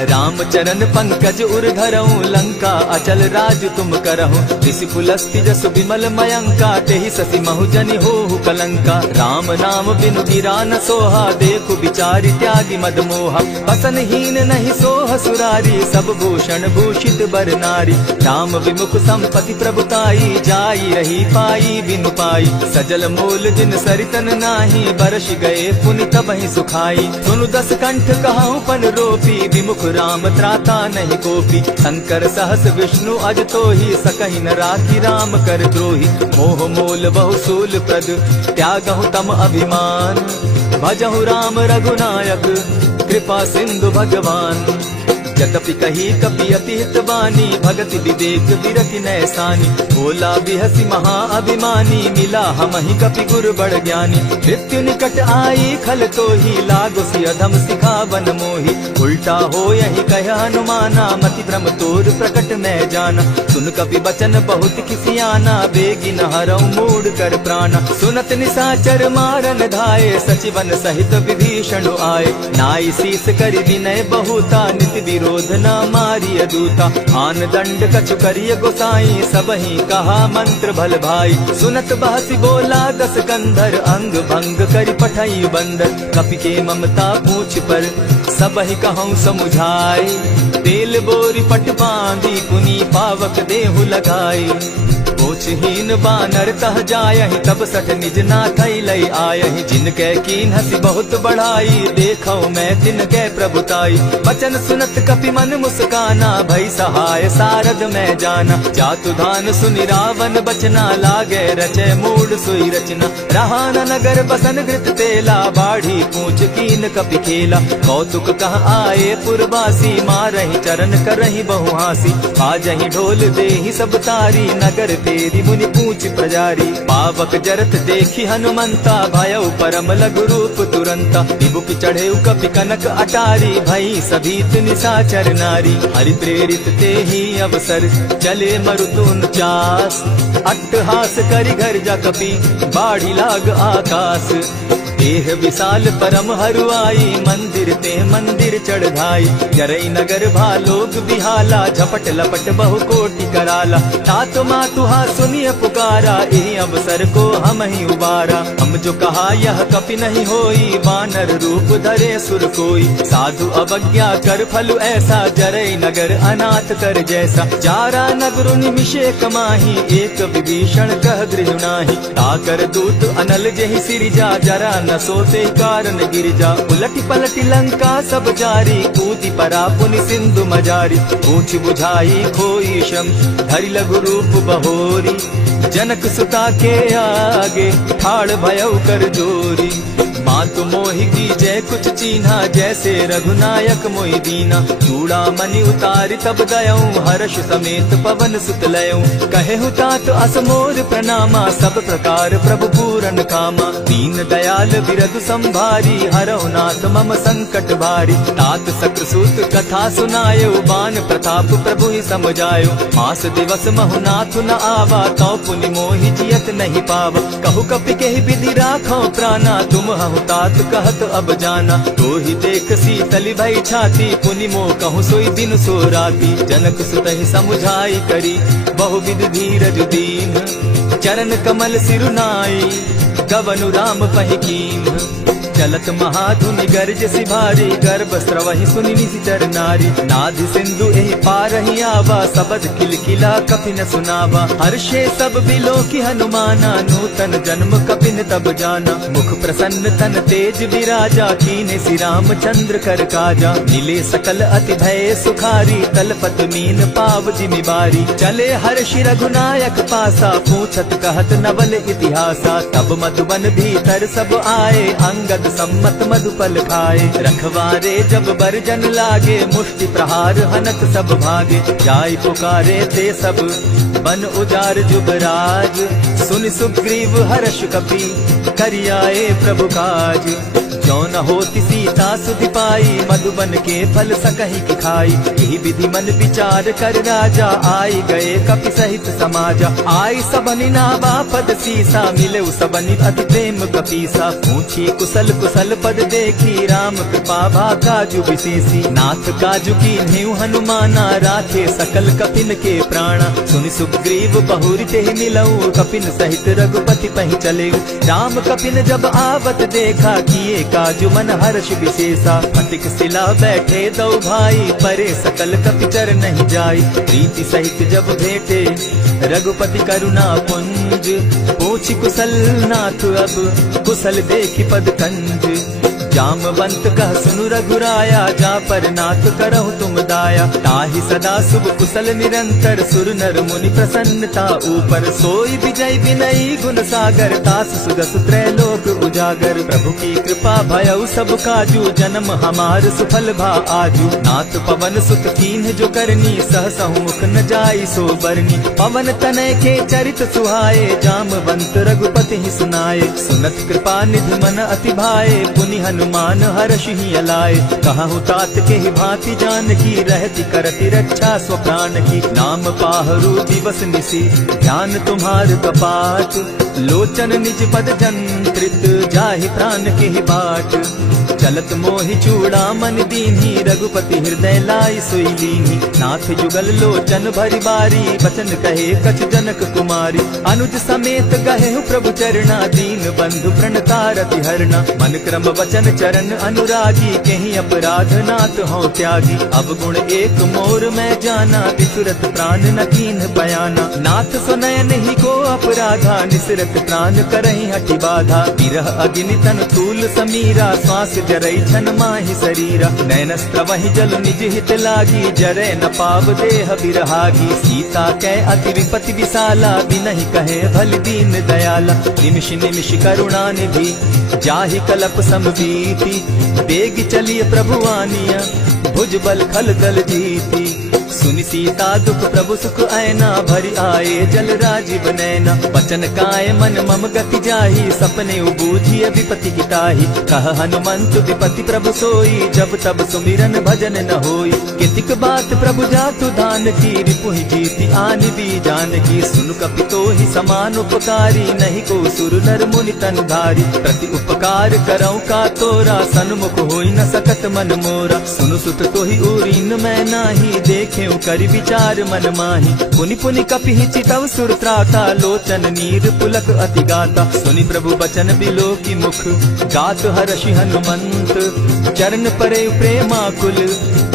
रामचरण पंकज उर धरऊं, लंका अचल राज तुम करहु। ऋषि पुलस्ति जस विमल मयंका, तेहि ससि महु जनि होहु कलंका। राम नाम बिनु गिरा न सोहा, देखु बिचारी त्यागी मद मोहा। बसन हीन नहीं सोह सुरारी, सब भूषण भूषित बर नारी। राम विमुख संपति प्रभुताई, जाई रही पाई बिनु पाई। सजल मोल जिन सरितन नाही, बरस गए पुनि तबहि सुखाई। सुनु 10 कंठ कहाऊं पन रोपी, विमुख राम त्राता नहीं कोपी। शंकर सहस विष्णु अज तोहि, सकहि न राखी राम कर द्रोही। मोह मोल बहुसूल प्रद, त्यागहु तम अभिमान। भजहु राम रघुनायक, कृपा सिंधु भगवान। यद्यपि कही कपि अति हितवानी, भगति विवेक विरति नैसानी। बोला बिहसी महा अभिमानी, मिला हमहि कपि गुर बड़ ज्ञानी। मृत्यु निकट आई खल तो ही, लागो सि अधम सिखावन मोही। उल्टा हो यही कह हनुमाना, मति भ्रम तोर प्रकट मैं जाना। सुन कपि बचन बहुत किसियाना, बेगी न हरऊ मूड कर प्राणा। सुनत निशाचर मारन धाये, सचिवन सहित विभीषण आए। नाई शीस करि विनय बहुता, नित विरोध न मारिय दूता। आन दंड कछु करिय गोसाई, सबहि कहा मंत्र भल भाई। सुनत बहसी बोला दस कंधर, अंग भंग करि पठई बंदर। कपि के ममता पूछ पर, सबहि कहूँ समुझाए। तेल बोरी पट बांधी, पुनि पावक देहु लगाई। पूछहीन बानर तह जायहि, तब सठ निज नाथ लई आयहि। जिनके कीन हसी बहुत बढ़ाई, देखो मैं तिनके प्रभुताई। बचन सुनत कपि मन मुस्काना, भई सहाय सारद मैं जाना। जातु धान सुनि रावण बचना, लागे रचे मूड सोई रचना। रहा न नगर बसन घृत तेला, बाढ़ी पूछ कीन कपि खेला। कौतुक कह आए पुरवासी, मारहि चरण करहि बहु हासी। आजहि ढोल देहि सब तारी, नगर तेरी मुनि पूछ प्रजारी। पावक जरत देखी हनुमंता, भयउ परम लघु रूप तुरंता। विभुक चढ़े कपि कनक अटारी, भई सभीत निशाचर नारी। हरि प्रेरित ते ही अवसर, चले मरुतुन चास। अट्टहास करि घर जा कपि, बाढ़ी लाग आकाश। देह विशाल परम हरुआई, मंदिर ते मंदिर चढ़ाई। जरई नगर भालोग बिहाला, झपट लपट बहु कोटि कराला। तात मातुहा सुनिय पुकारा, यही अवसर को हम ही उबारा। हम जो कहा यह कपि नहीं होई, वानर रूप धरे सुर कोई। साधु अवज्ञा कर फल ऐसा, जरई नगर अनाथ कर जैसा। जारा नगर निमिषे कमाही, एक विभीषण कह गृह नाही। ताकर दूत अनल जेहि सिरिजा, जरा न सोते कारण गिरिजा। उलटी पलटी लंका सब जारी, कूदी परा पुनि सिंधु मजारी। पूछ बुझाई खोई शम, धरि लघु रूप बहोरी। जनक सुता के आगे, ठाड़ भयउ कर जोरी। मातु मोहि की जय कुछ चीन्हा, जैसे रघुनायक मोहि दीना। चूड़ा मणि उतारि तब दयऊं, हर्ष समेत पवन सुत लयऊं। कहे तात असमोर प्रणामा, सब प्रकार प्रभु पूरन कामा। दीन दयाल बिरधु संभारी, हरहु नाथ मम संकट भारी। तात सक्रसूत कथा सुनायो, बान प्रताप प्रभु ही समझायो। मास दिवस महु नाथ न आवा, तौ पुनि मोहि जियत नहीं पावा। कहु कपि केहि विधि राखो प्राणा, तुम हहु तात कहत अब जाना। तो ही देख शीतल भई छाती, पुनि मोह कहूँ सोई दिन सो राती। जनक सुतहि समुझाई करी, बहुविध धीरज दीन। चरण कमल सिरुनाई, गवनु राम पहि कीन। चलत महाधुनि गर्ज सिभारी, गर्भ स्रवहि सुनि निशिचर नारी। नाधि सिंधु एहि पारहि आवा, सबद किलकिला कपि न सुनावा। हर्षे सब बिलोकि हनुमाना, नूतन जन्म कपि न तब जाना। मुख प्रसन्न तन तेज विराजा, कीने सि रामचंद्र कर काजा। मिले सकल अति भय सुखारी, तलपत मीन पाव जिमि बारी। चले हर्षि रघुनायक पासा, पूछत कहत नवल इतिहासा। तब मधुबन भीतर सब आए, अंगद सम्मत मधुपल खाए। रखवारे जब बरजन लागे, मुष्टि प्रहार हनत सब भागे। जाय पुकारे ते सब, बन उजार जुबराज। सुनि सुग्रीव हर्ष कपि, करियाए प्रभु काज। जो न होती सीता सुधि पाई, मधुबन के फल सकहि की खाई। यही विधि मन विचार कर राजा, आई गए कपि सहित समाजा। आई सबनि नावा पद सीसा, मिले सबनि अति प्रेम कपीसा। पूछी कुशल कुशल पद देखी, राम कृपा भा काजु विशेषी। नाथ काजु की नेउ हनुमाना, राखे सकल कपिन के प्राणा। सुनि सुग्रीव बहुरी ते मिलऊ, कपिन सहित रघुपति पहि चलेऊ। राम कपिन जब आवत देखा, किए काजु मन हर्ष विशेषा। फटिक सिला बैठे दो भाई, परे सकल कपिचर नहीं जाई। प्रीति सहित जब भेटे, रघुपति करुणा पुंज। पूछि कुशल नाथ अब, कुशल देखि पद कंज। जामवंत कह सुनु रघुराया, जा पर नाथ करहु तुम दाया। ताहि सदा शुभ कुशल निरंतर, सुर नर मुनि प्रसन्नता ऊपर। सोई विजय विनयी गुण सागर, तास सुदस त्रैलोक उजागर। प्रभु की कृपा भयउ सब काजू, जन्म हमार सुफल भा आजू। नाथ पवन सुत कीन्ह जो करनी, सहसहु मुख न जाई सो बरनी। पवन तनय के चरित सुहाए, जामवंत रघुपति ही सुनाए। सुनत कृपा निधि मन अति भाए, पुनि हनुमान हर्षि अलाए। कहु तात के ही भांति जानकी, रहति करति रक्षा स्व प्राण की। नाम पाहरु दिवस निसी, ध्यान तुम्हार कपाट। लोचन निज पद जंत्रित, जाहि प्राण के ही बाट। चलत मोहि चूड़ामन दीन्ही, रघुपति हृदय लाई सोई लीन्ही। नाथ जुगल लोचन भरि बारी, बचन कहे कछ जनक कुमारी। अनुज समेत गहे प्रभु चरणा, दीन बंधु प्रणतारति हरना। मन क्रम वचन चरण अनुरागी, केहि अपराध नाथ हो त्यागी। अब गुण एक मोर मैं जाना, बिसुरत प्राण न कीन्ह बयाना। नाथ सुनयन ही को अपराधा, निसरत प्राण करहि हठि बाधा। विरह अग्नि तन तूल समीरा, श्वास जरई छन माहि शरीरा। नैनस्त्र वहि जल निज हित लागी, जरै न पाव देह बिरहागी। सीता कै अति विपति विशाला, बिनहि कहे भल दीन दयाला। निमिष निमिष करुणा निधि, जाहि कलप समबीति। बेग चलिए प्रभु आनिया, भुज बल खल दल जीती। सुनि सीता दुख प्रभु सुख ऐना, भरि आए जल राजीव नैना। बचन काय मन मम गति जाहि, सपने बूझिय विपति हिताहि। कह हनुमंत विपति प्रभु सोई, जब तब सुमिरन भजन न होई। कितिक बात प्रभु जातु दान की, रिपुहि जीति आनि भी जानकी। सुन कपितोहि समान उपकारी, नहीं को सुर नर मुनि तन धारी। प्रति उपकार करऊँ का तोरा, सन्मुख होई न सकत मन मोरा। सुनु सुत तोहि उरीन मैं नाही, देखे करि विचार मन माही। पुनि पुनि कपिहि चितव सुर त्राता, लोचन नीर पुलक अति गाता। सुनि प्रभु बचन बिलो की मुख, गात हर्षि हनुमंत। चरण परे प्रेमाकुल,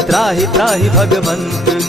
त्राहि त्राहि भगवंत।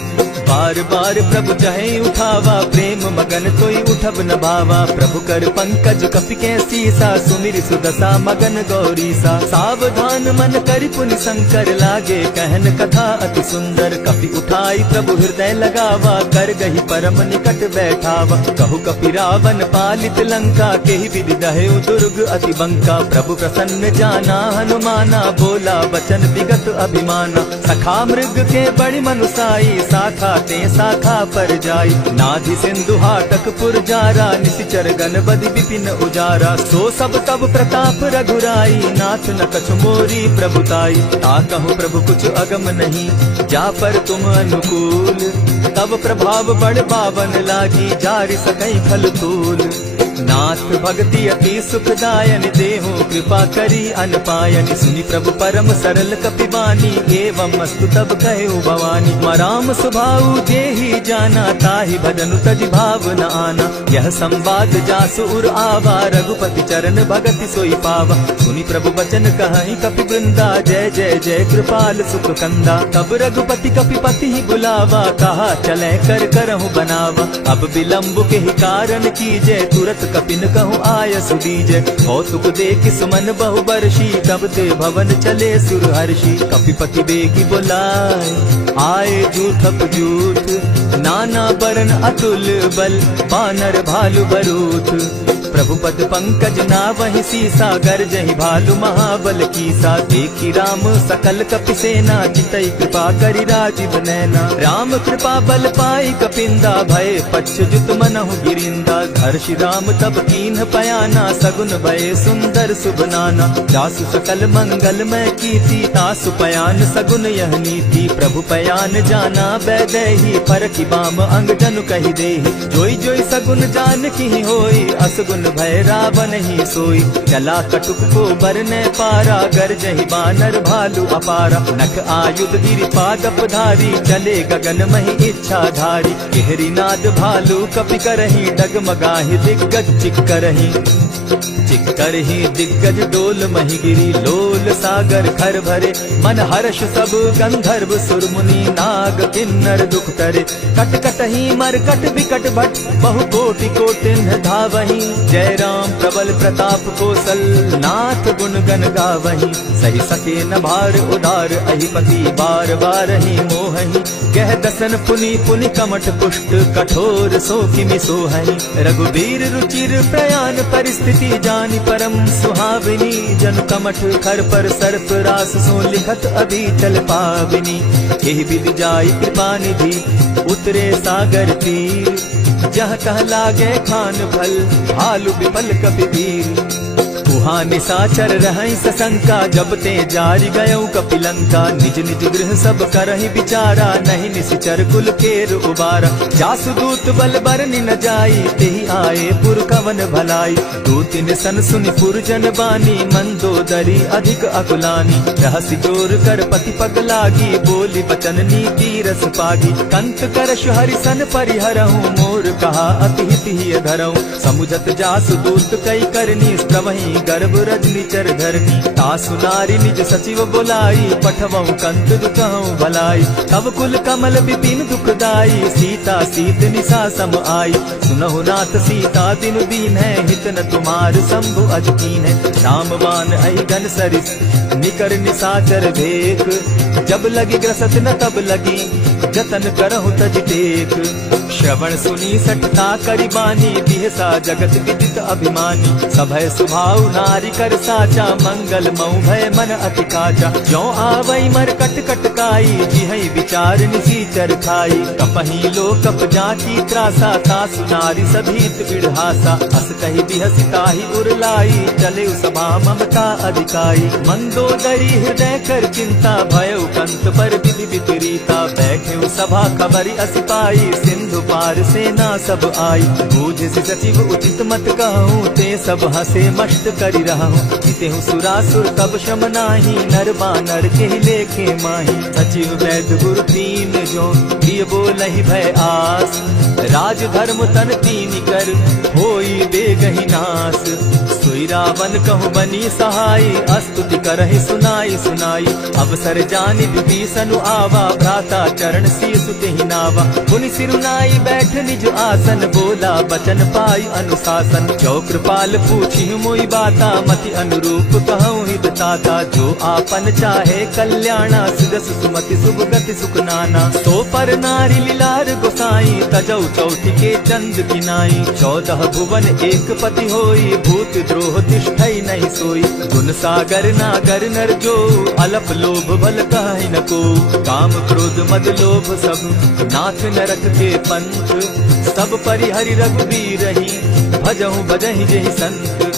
बार बार प्रभु चहे उठावा, प्रेम मगन तोई उठब न भावा। प्रभु कर पंकज कपि के सीसा, सुमिर सुदशा मगन गौरीसा। सावधान मन करि पुनि शंकर, लागे कहन कथा अति सुंदर। कपि उठाई प्रभु हृदय लगावा, कर गही परम निकट बैठावा। कहु कपि रावण पालित लंका, केहि विधि दहेउ दुर्ग अति बंका। प्रभु प्रसन्न जाना हनुमाना, बोला वचन विगत अभिमाना। सखा मृग के बड़ि मनुसाई, साखा ते शाखा पर जाई। नाधि सिंधु हाटक पुर जारा, निशिचर गण बदि विपिन उजारा। सो सब तब प्रताप रघुराई, नाथ न कछु मोरी प्रभुताई। ताकहु प्रभु कुछ अगम नहीं, जा पर तुम अनुकूल। तब प्रभाव बड़ पावन लागी, जारि सकई फल फूल। नाथ भक्ति अति सुखदायन, देहु कृपा करी अनपायन। सुनि प्रभु परम सरल कपिबानी, एवं मस्तु तब कहु भवानी। मराम सुभाऊ जेहि जाना, ताहि भजनु तजि भाव न आना। यह संवाद जासु उर आवा, रघुपति चरण भगति सोई पावा। सुनि प्रभु बचन कहि कपि वृंदा, जय जय जय कृपाल सुख कंदा। तब रघुपति कपिपति ही बुलावा, कहा चले कर करहु बनावा। अब विलम्ब के ही कारण कीजय, तुरत कपिन कहूँ आय सुदीजय। कौतुक देख सुमन बहु बरसी, तब ते भवन चले सुर हर्षि। कपिपति बेगी बुलाए, आए जूठप जूठ। नाना बरन अतुल बल, बानर भालु बरूथ। प्रभु पद पंकज नावहि सीसा, गर्जहि भालु महाबल कीसा। देखि राम सकल कपि सेना, जितई कृपा करि राजीव नैना। राम कृपा बल पाई कपिंदा, भय पच्युत मनहु गिरिंदा। हर्षि राम तब कीन्ह पयाना, सगुन भय सुंदर शुभ नाना। जासु सकल मंगलमय कीर्ति, तासु पयान सगुन यह नीति। प्रभु पयान जाना बैदेही, फरकि बाम अंग जनु कहि देहि। जोई जोई सगुन जान की होई, असगुन भय रावण ही सोई। चला कटुक को बरने पारा, गरजहि बानर भालु अपारा। नख आयुध गिरि पादप धारी, चले गगन महि इच्छा धारी। केहरी नाद भालु कपि करहि, डगमगाहि दिग्गज चिक्करहि। चिक्करहि दिग्गज डोल महि गिरी, लोल सागर खर भरे। मन हर्ष सब गंधर्व सुर मुनि, नाग किन्नर दुख तरे। कट कटहि मरकट बिकट भट, बहु कोटि कोटिन्ह धावहि। जय राम प्रबल प्रताप कौशल नाथ गुण गण गावहीं, सही सके न भार उदार अहिपति बार बार ही मोहहीं, कह दसन पुनि पुनि कमठ पुष्ट कठोर सो किमि सोहहीं, रघुबीर रुचिर प्रयाण परिस्थिति जानि परम सुहाविनी, जन कमठ खर पर सर्प रास सो लिखत अभी चल पाविनी, एहि विधि जाई कृपा निधि उतरे सागर तीर, जहाँ तह लागे खान भल भालु विपल कपिवीर, उहाँ निशाचर रहै सशंका जब ते जारि गयौ कपिलंका, निज निज गृह सब करहि विचारा नहीं निशिचर कुल केर उबारा, जासुदूत बल बरनि न जाई तेहि आए पुर कवन भलाई, दूतिन सन सुनि पुरजन बानी मंदोदरी अधिक अकुलानी, रहसि जोर कर पति पग लागी बोली बचन नीति रस पागी, कंत करश हरिसन परिहरहु मोर कहा अति हित ही धरहु, समुझत जासुदूत कई करनी प्रवहि गर्भ रजनी चर धरनी, तासु नारी निज सचिव बोलाई पठवऊ कंत दुखहु भलाई, तब कुल कमल विपिन दुखदाई सीता सीत निशा सम आई, सुनहु नाथ सीता दिन दीन है हित न तुम्हार शंभु अज कीन है, रामबान अहि घन सरिस निकर निशाचर भेक, जब लगी ग्रसत न तब लगी जतन करहु तज टेक, श्रवण सुनी सठता करिबानी बिहसा जगत विदित अभिमानी, सभय सुभाव नारी कर साचा मंगल मऊ भय मन अति काचा, जो आवई मर कट कट काई जिहई विचार निशीचर खाई, कपही लो कप जाकी त्रासा तासु नारी सभीत बिढ़ासा, अस कही बिहसिता ही उरलाई चले सभा ममता अधिकाई, मंदोदरी हृदय कर चिंता भयउ कंत पर विधि विपरीता, बैठे सभा खबरी असिपाई सिंधु पार सेना सब आई, बूझ सचिव उचित मत कहूँ ते सब हसे मस्त करि रहूं, जितेहु सुरासुर तब शम नाही नर बानर के लेखे माही, सचिव वैद्य गुरु तीन जो प्रिय बोलहि भय आस, राज धर्म तन तीन कर होई बेगहि नास, सोई रावण कहु बनी सहाई अस्तुति करहि सुनाई सुनाई, अवसर जानि विभीषण आवा भ्राता चरण शीस तेहि नावा, पुनि सिरुनाई बैठ निज आसन बोला बचन पाई अनुशासन, जो कृपाल पूछी मोई बाता मति अनुरूप कहूँ हित ताता, जो आपन चाहे कल्याणा सिदस सुमति शुभ गति सुख नाना, सो पर नारी लीलार गोसाई तजौ चौथी के चंद किनाई, 14 भुवन एक पति होई भूत द्रोह तिष्ठई नहीं सोई, गुण सागर नागर नर जो अलप लोभ बल कहि न को, काम क्रोध मद लोभ सब नाथ नरक के पंथ, सब परिहरि रघुबीर ही भजहु भजहि जेहि संत,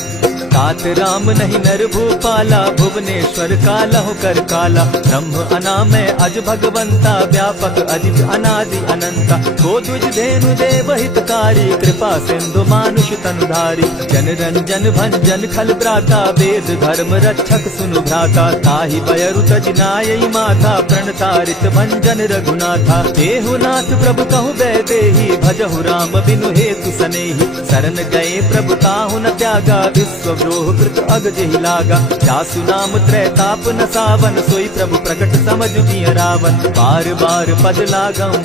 तात राम नहीं नर भूपाला भुवनेश्वर कालहु कर काला, ब्रह्म अनामय अज भगवंता व्यापक अजित अनादि अनंता, को द्विज धेनु देव हितकारी कृपा सिंधु मानुष तनुधारी, जन रंजन भंजन खल भ्राता वेद धर्म रक्षक सुनु भ्राता, ताहि बयरु तज नायई माथा प्रणतारित भंजन रघुनाथा, देहु नाथ प्रभु कहु बैदेही भजहु राम बिनु हेतु सनेही, शरण गए प्रभु ताहु न त्यागा विश्व द्रोह कृत अग जेहि लागा, जासु नाम त्रैताप न सावन सोई प्रभु प्रकट समझ दिय रावण, बार बार पद लागऊं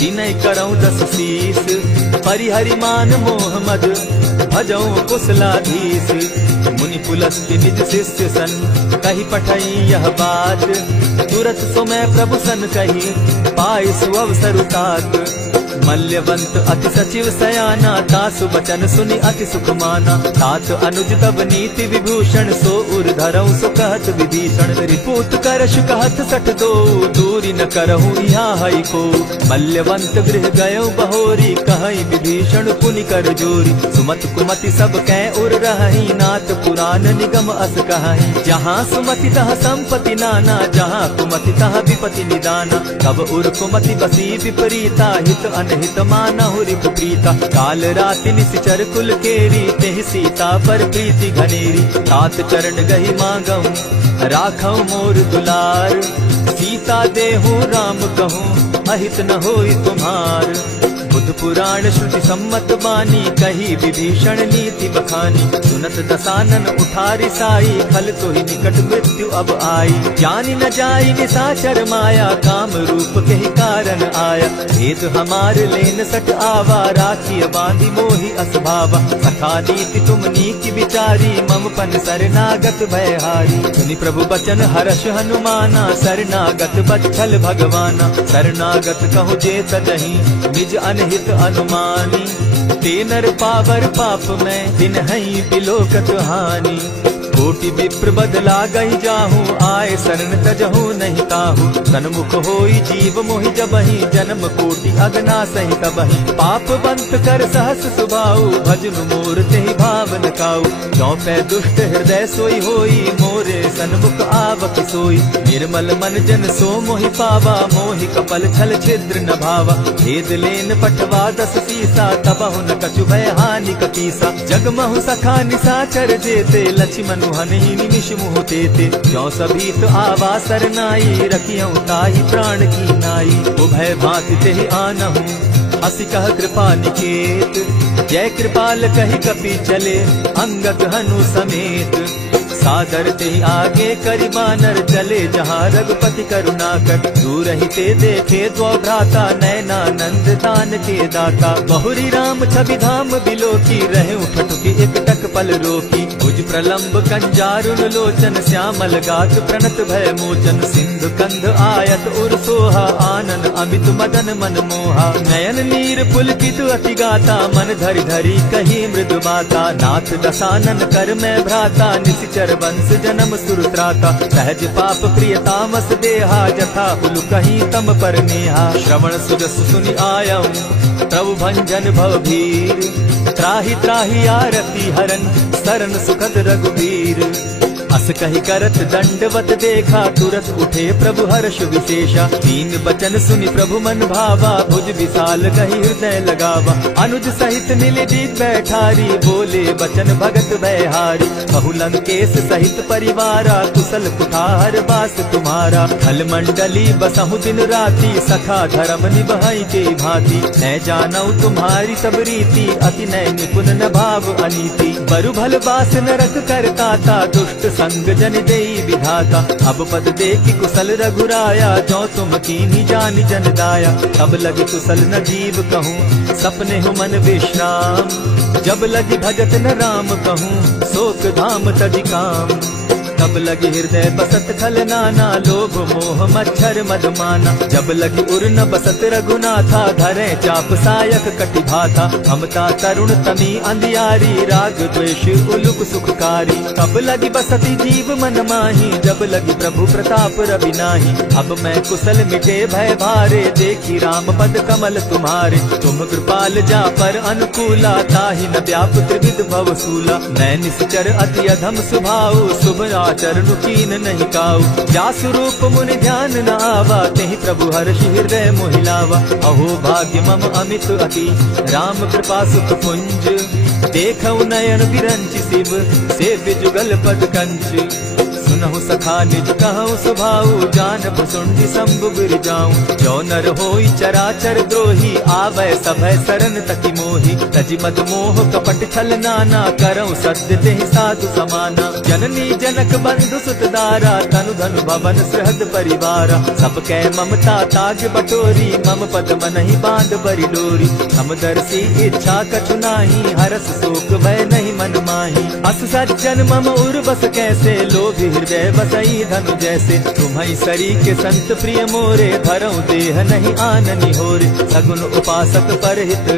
विनय करऊं दस शीस, परिहरि मान मोह मद भजऊं कुशलाधीश, मुनि पुलस्त्य निज शिष्य सन कही पठई यह बात, तुरत सो मैं प्रभु सन कही पाई सुअवसर तात, मल्यवंत अति सचिव सयाना तासु बचन सुनि अति सुख माना, तात अनुज तब नीति विभूषण सो उर धरऊ सो कहत विभीषण, रिपुत करश कहत सठ दो दूरी न करहु यहाँ हई को, मल्यवंत गृह गयो बहोरी कहई विभीषण पुनि कर जोरी, सुमत कुमति सब कै उर रहई नाथ पुराण निगम अस कहई, जहाँ सुमति तह संपत्ति नाना जहाँ कुमति तह विपति निदाना, तब उर कुमति बसी विपरीता हित अनहित मानहु रिपु प्रीता, काल राति निशिचर कुल केरी तेहि सीता पर प्रीति घनेरी, तात चरण गहि मांगऊं राखऊं मोर दुलार, सीता देहु राम कहूँ अहित न होई तुम्हार, बुध पुराण श्रुति सम्मत बानी, कही विभीषण नीति बखानी। सुनत दसानन उठारी साई, खल तो ही निकट मृत्यु अब आई। ज्ञानी न जाई निशाचर माया, काम रूप के ही कारण आया। भेद हमार लेन सट आवा, राखी बांधी मोहि असभावा। सखा नीति तुम नीति विचारी, मम पन शरणागत भयहारी। सुनि प्रभु बचन हर्ष हनुमाना, शरणागत बच्छल भगवाना। शरणागत कहु जे तजहि, निज अनहित अनुमानी। ते नर पावर पाप में, दिन हई बिलोकत हानि। कोटि विप्र बदला गई जाहू, आए शरण तजहू नहीं ताहू। सन्मुख होई जीव मोहि जबहि, जन्म कोटि अगना सहि तबहि। पाप बंत कर सहस सुभाऊ, भजनु मोर तेहि भावन काऊ। जौ पै दुष्ट हृदय सोई होई, मोरे सन्मुख आवक सोई। निर्मल मन जन सो मोहि पावा, मोहि कपल छल छिद्र न भावा। भेद लेन पठवा दस सीसा, तबहु न कछु भय हानि कपीसा। जगमहु सखा निशाचर जेते, लक्ष्मण हनहि निमिष मुह तेते। जो सभी तो आवा सरनाई, रखियौ ताहि प्राण की नाई। उभय भांति तेहि आनहु, हसी कह कृपा निकेत। जय कृपाल कहि कपि चले, अंगद हनु समेत। सादर ते आगे करि बानर, चले जहाँ रघुपति करुणाकर। दूर ही ते देखे द्वौ भ्राता, नयनानंद दान के दाता। बहुरी राम छवि धाम बिलोकी, रहे ठठुकी एक टक पल रोकी। भुज प्रलंब कंजारुन लोचन, श्यामल गात प्रणत भय मोचन। सिंधु कंध आयत उर सोहा, आनन अमित मदन मन मोहा। नयन नीर पुलकित अति गाता, मन धरि धरि कही मृदु बाता। नाथ दसानन कर मैं भ्राता, निशिचर वंश जन्म सुरत्राता। सहज पाप प्रिय तामस देहा, जथा उलु कहीं तम पर नेहा। श्रवण सुजस सुनि आयऊ, प्रभु भंजन भव भीर। त्राहि त्राहि आरती हरन, सरन सुखद रघुबीर। अस कहि करत दंडवत देखा, तुरत उठे प्रभु हर्ष विशेषा। तीन बचन सुनि प्रभु मन भावा, भुज विशाल कहि हृदय लगावा। अनुज सहित नीलदीप बैठारी, बोले बचन भगत भयहारी। कहु लंकेश सहित परिवारा, कुशल कुठार बास तुम्हारा। खल मंडली बसहु दिन राति, सखा धर्म निभाई के भांति। न जानऊ तुम्हारी सब रीति, अति नय निपुण न भाव अनीति। बरु भल बास नरक करताता, दुष्ट संग जन देई विधाता। अब पद देखि कुशल रघुराया, जो तुम कीन्ही जानि जन दाया। तब लगी कुशल न जीव कहूँ, सपने हो मन विश्राम। जब लगी भजत न राम कहूँ, शोक धाम तजि काम। तब लगी हृदय बसत खल नाना, लोभ मोह मच्छर मद माना। जब लगी उर न बसत रघुनाथा, धरे चाप सायक कटि भाथा। ममता तरुण तमी अंधियारी, राग द्वेष उलुक सुखकारी। तब लगी बसती जीव मन माही, जब लगी प्रभु प्रताप रवि नाही। अब मैं कुशल मिटे भय भारे, देखी राम पद कमल तुम्हारे। तुम कृपाल जा पर अनुकूला, ताहि न व्याप त्रिविध भव सूला। मैं निश्चर अति अधम सुभाऊ, शुभ चरणु कीन नहीं काऊ। जासु रूप मुनि ध्यान न आवा, तेहि प्रभु हर्ष हृदय मोहिलावा। अहो भाग्य मम अमित अति, राम कृपा सुख पुंज। देखऊ नयन बिरंच शिव, सेव्य जुगल पद कंच। सुनहु सखा निज कहूँ सुभाऊ, जानब सुंडि शंभु गिर जाऊं। जो नर होई चराचर द्रोही, आवे सभय सरन तकि मोहि। तजि मद मोह कपट छल नाना, करऊं सत्य तेहि साधु समाना। जननी जनक बंधु सुत दारा, तनु धनु भवन सहद परिवारा। सब कै ममता ताग बटोरी, मम पद मनहि बांध बरि डोरी। समदर्शी इच्छा कछु नाही, हरस शोक भय नहीं मन माही। अस सज्जन मम उर बस कैसे, लोभी हृदय बसई धनु जैसे। तुम्हारी सरी के संत प्रिय मोरे, धरऊं देह नहीं आननि होरे। सगुन उपासक परहित,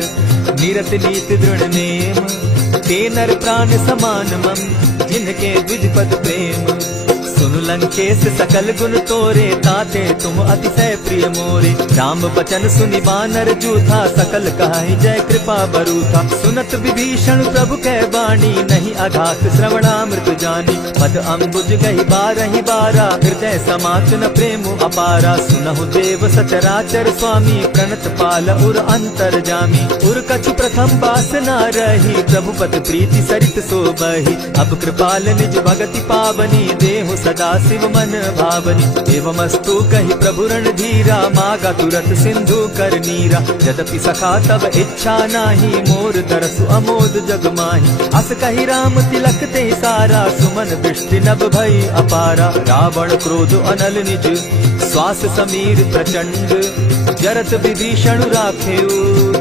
निरत नीति दृढ़ नेम। ते नर प्राण समान मम, जिनके द्विज पद प्रेम। सुनु लंकेश सकल गुण तोरे, ताते तुम अतिशय प्रिय मोरे। राम बचन सुनि बानर जूथा, सकल कहाहि जय कृपा बरूथा। सुनत विभीषण प्रभु कै बाणी, नहीं अघात श्रवणामृत जानी। पद अम्बुज गहि बारहि बारा, हृदय समात न प्रेम अपारा। सुनहु देव सचराचर स्वामी, प्रणत पाल उर अंतर जामी। उर कछु प्रथम बास न रही, प्रभु पद प्रीति सरित सोबहि। अब कृपाल निज भगति पावनी, देहु सदा शिव मन भावनी। एवमस्तु कहि प्रभु रणधीरा, मागा तुरत सिंधु कर नीरा। यद्यपि सखा तब इच्छा नाही, मोर तरसु अमोद जग माही। अस कहि राम तिलक ते सारा, सुमन दृष्टि नभ भई अपारा। रावण क्रोध अनल निज, श्वास समीर प्रचंड। जरत विभीषण राखेउ,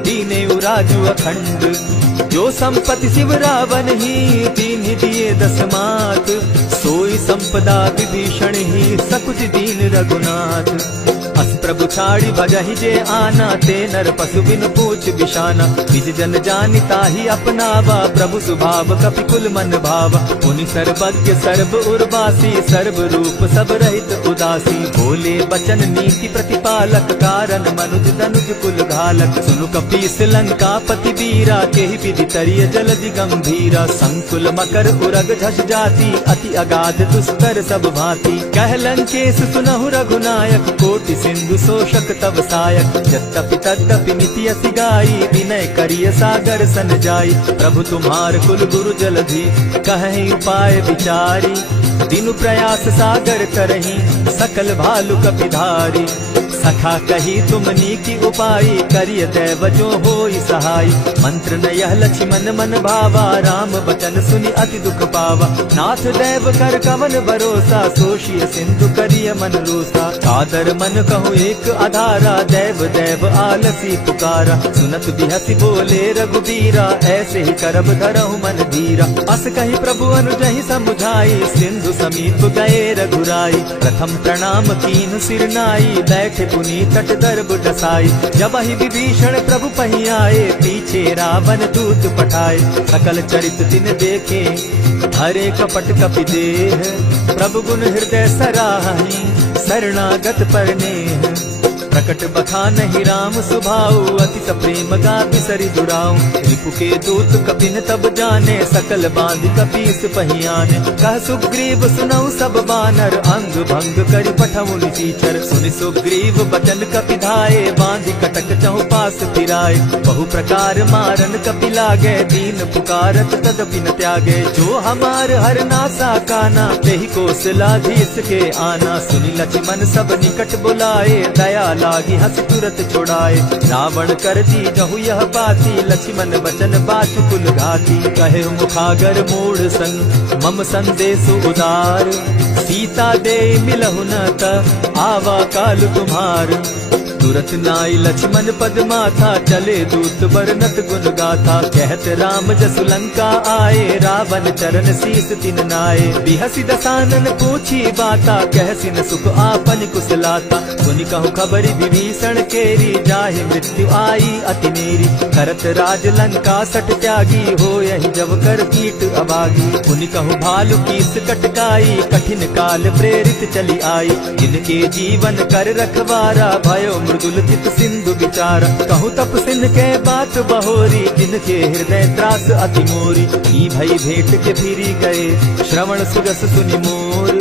दीनेउ राजु अखंड। जो संपत्ति शिव रावण ही, दीन्हि दिए दस मात। सोई संपदा विभीषण ही, सकुच दीन रघुनाथ। अस प्रभु छाड़ी भजहि जे आना, ते नर पशु बिन पूछ बिशाना। निज जन जानि ताहि अपनावा, प्रभु स्वभाव कपि कुल मन भावा। मुनि सर्वज्ञ सर्व उर्वासी, सर्व रूप सब रहित उदासी। बोले बचन नीति प्रतिपालक, कारण मनुज दनुज कुल घालक। सुनु कपीस लंकापति वीरा, केहि विधि तरिय जलधि गंभीरा। संकुल मकर उरग झष जाति, अति अगाध दुस्तर सब भांति। कह लंकेश सुनहु रघुनायक, कोटि सिंधु शोषक तब सायक। यद्यपि तद्यपि निति असि गाई, विनय करिय सागर सन जाई। प्रभु तुम्हार कुल गुरु जलधि, कहि उपाय विचारी। दिनु प्रयास सागर तरही, सकल भालु कपिधारी। सखा कही तुमनी की उपाय, करिय दैव जो होई सहाय। मंत्र न यह लक्ष्मण मन भावा, राम बचन सुनि अति दुख पावा। नाथ दैव कर कवन भरोसा, सोषिय सिंधु करिय मन रोसा। आदर मन कहूँ एक आधारा, दैव दैव आलसी पुकारा। सुनत बिहसी बोले रघुबीरा, ऐसे ही करब धरहु मन धीरा। अस कही प्रभु अनुजहि समुझाई, सिंधु समीप गए रघुराई। प्रथम प्रणाम कीन सिर नाई, बैठे पुनी तट दर्भ डसाई। जब ही विभीषण प्रभु पही आए, पीछे रावण दूत पठाए। सकल चरित तिन देखे, हरे कपट कपि देह। प्रभु गुण हृदय सराही, शरणागत पर नेह। प्रकट बखानहि राम सुभाऊ, अति प्रेम गा बिसरि दुराऊ। रिपु के दूत कपिन तब जाने, सकल बांधि कपीस पहियाने। कह सुग्रीव सुनऊ सब बानर, अंग भंग करि पठऊ निसीचर। सुनि सुग्रीव बचन कपि धाये, बांधि कटक चहु पास फिराए। बहु प्रकार मारन कपि लागे, दीन पुकारत तदपि न त्यागे। जो हमार हर नासा काना, तेहि कौशलाधीश के आना। सुनि लक्ष्मण सब निकट बुलाए, दया लागी हंस तुरत छुड़ाए। रावण कर दी जहु यह बाती, लक्ष्मण बचन बाचु कुल घाती। कहे मुखागर मूढ़ संग, मम संदेश उदार। सीता दे मिलहु न त, आवा काल तुम्हार। तुरत नाई लक्ष्मण पद माथा, चले दूत बरनत गुण गाथा। कहत राम जसु लंका आए, रावण चरण शीस तिन नाए। बिहसी दसानन पूछी बाता, कहसिन सुख आपन कुशलाता। सुनि कहु खबरि विभीषण केरी, जाहि मृत्यु आई अति नेरी। करत राज लंका सट त्यागी, हो यही जब कर कीट अभागी। सुनि कहु भालु कीस कटकाई, कठिन काल प्रेरित चली आई। जिनके जीवन कर रखवारा, भयो मृदुल चित सिंधु विचार। कहु तप सिंह के बात बहोरी, जिनके हृदय त्रास अति मोरी। ई भई भेंट के फिरी गए, श्रवण सुरस सुनि मोर।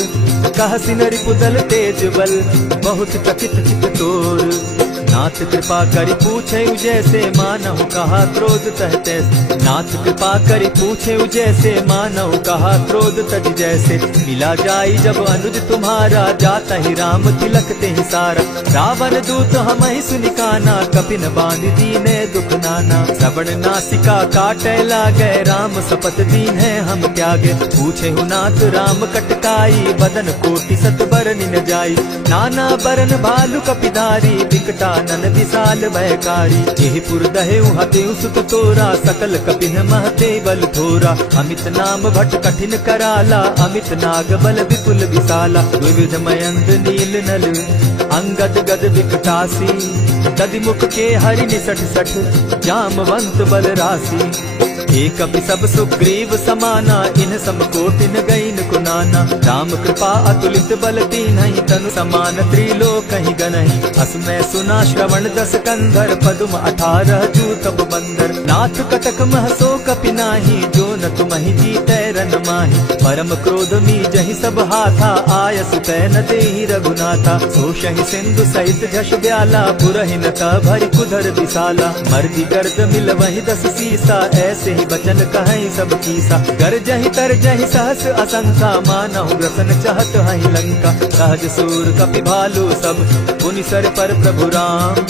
कह सिन रिपुदल तेज बल, बहुत चकित चित तोर। नाथ कृपा करि पूछे जैसे, मानहु कहा क्रोध तह तैसे। नाथ कृपा करि पूछे जैसे, मानहु कहा क्रोध तज जैसे। मिला जाई जब अनुज तुम्हारा, जाता ही राम तिलक ते सारा। रावण दूत हम ही सुनि काना, कपिन बांध दीने दुख नाना। श्रवण नासिका काटे लागे, राम सपत दीन है हम त्यागे। पूछे नाथ राम कटकाई, बदन कोटि सत बरनि न जाई। नाना बरन भालु कपिधारी, विकटा नन विशाल भयकारी। जेहि पुर दहेउ हतेउ सुत तोरा, सकल कपिन महते बल थोरा। अमित नाम भट कठिन कराला, अमित नाग बल विपुल विशाला। द्विविध मयंद नील नल, अंगद गद विकटासी। दधि मुख के हरि निसठ सठ, जामवंत बल राशि। एक कपि सब सुग्रीव समाना, इन सम कोटिन गईन कुनाना। राम कृपा अतुलित बल दीन्हि, तनु समान त्रिलोकहि गनहि। असमय सुना श्रवण दस कंधर, पदुम 18 जूतब बंदर। नाथ कटक महसो कपि नाही, जो न तुमहि जीतै रन माहि। परम क्रोध मी जहि सब हाथा, आयस तै न देहि रघुनाथा। सोषहि सिंधु सहित झष ब्याला, पुरहि न भरि कुधर विशाला। मर्दि गर्द मिल वहि 10 सीसा, ऐसे ही सही बचन कहीं सब कीसा। कर जहि तर जहि सहस असंका, मानहु ग्रसन चाहत हहि लंका। सहज सूर कपि भालू सब, पुनि सर पर प्रभु राम।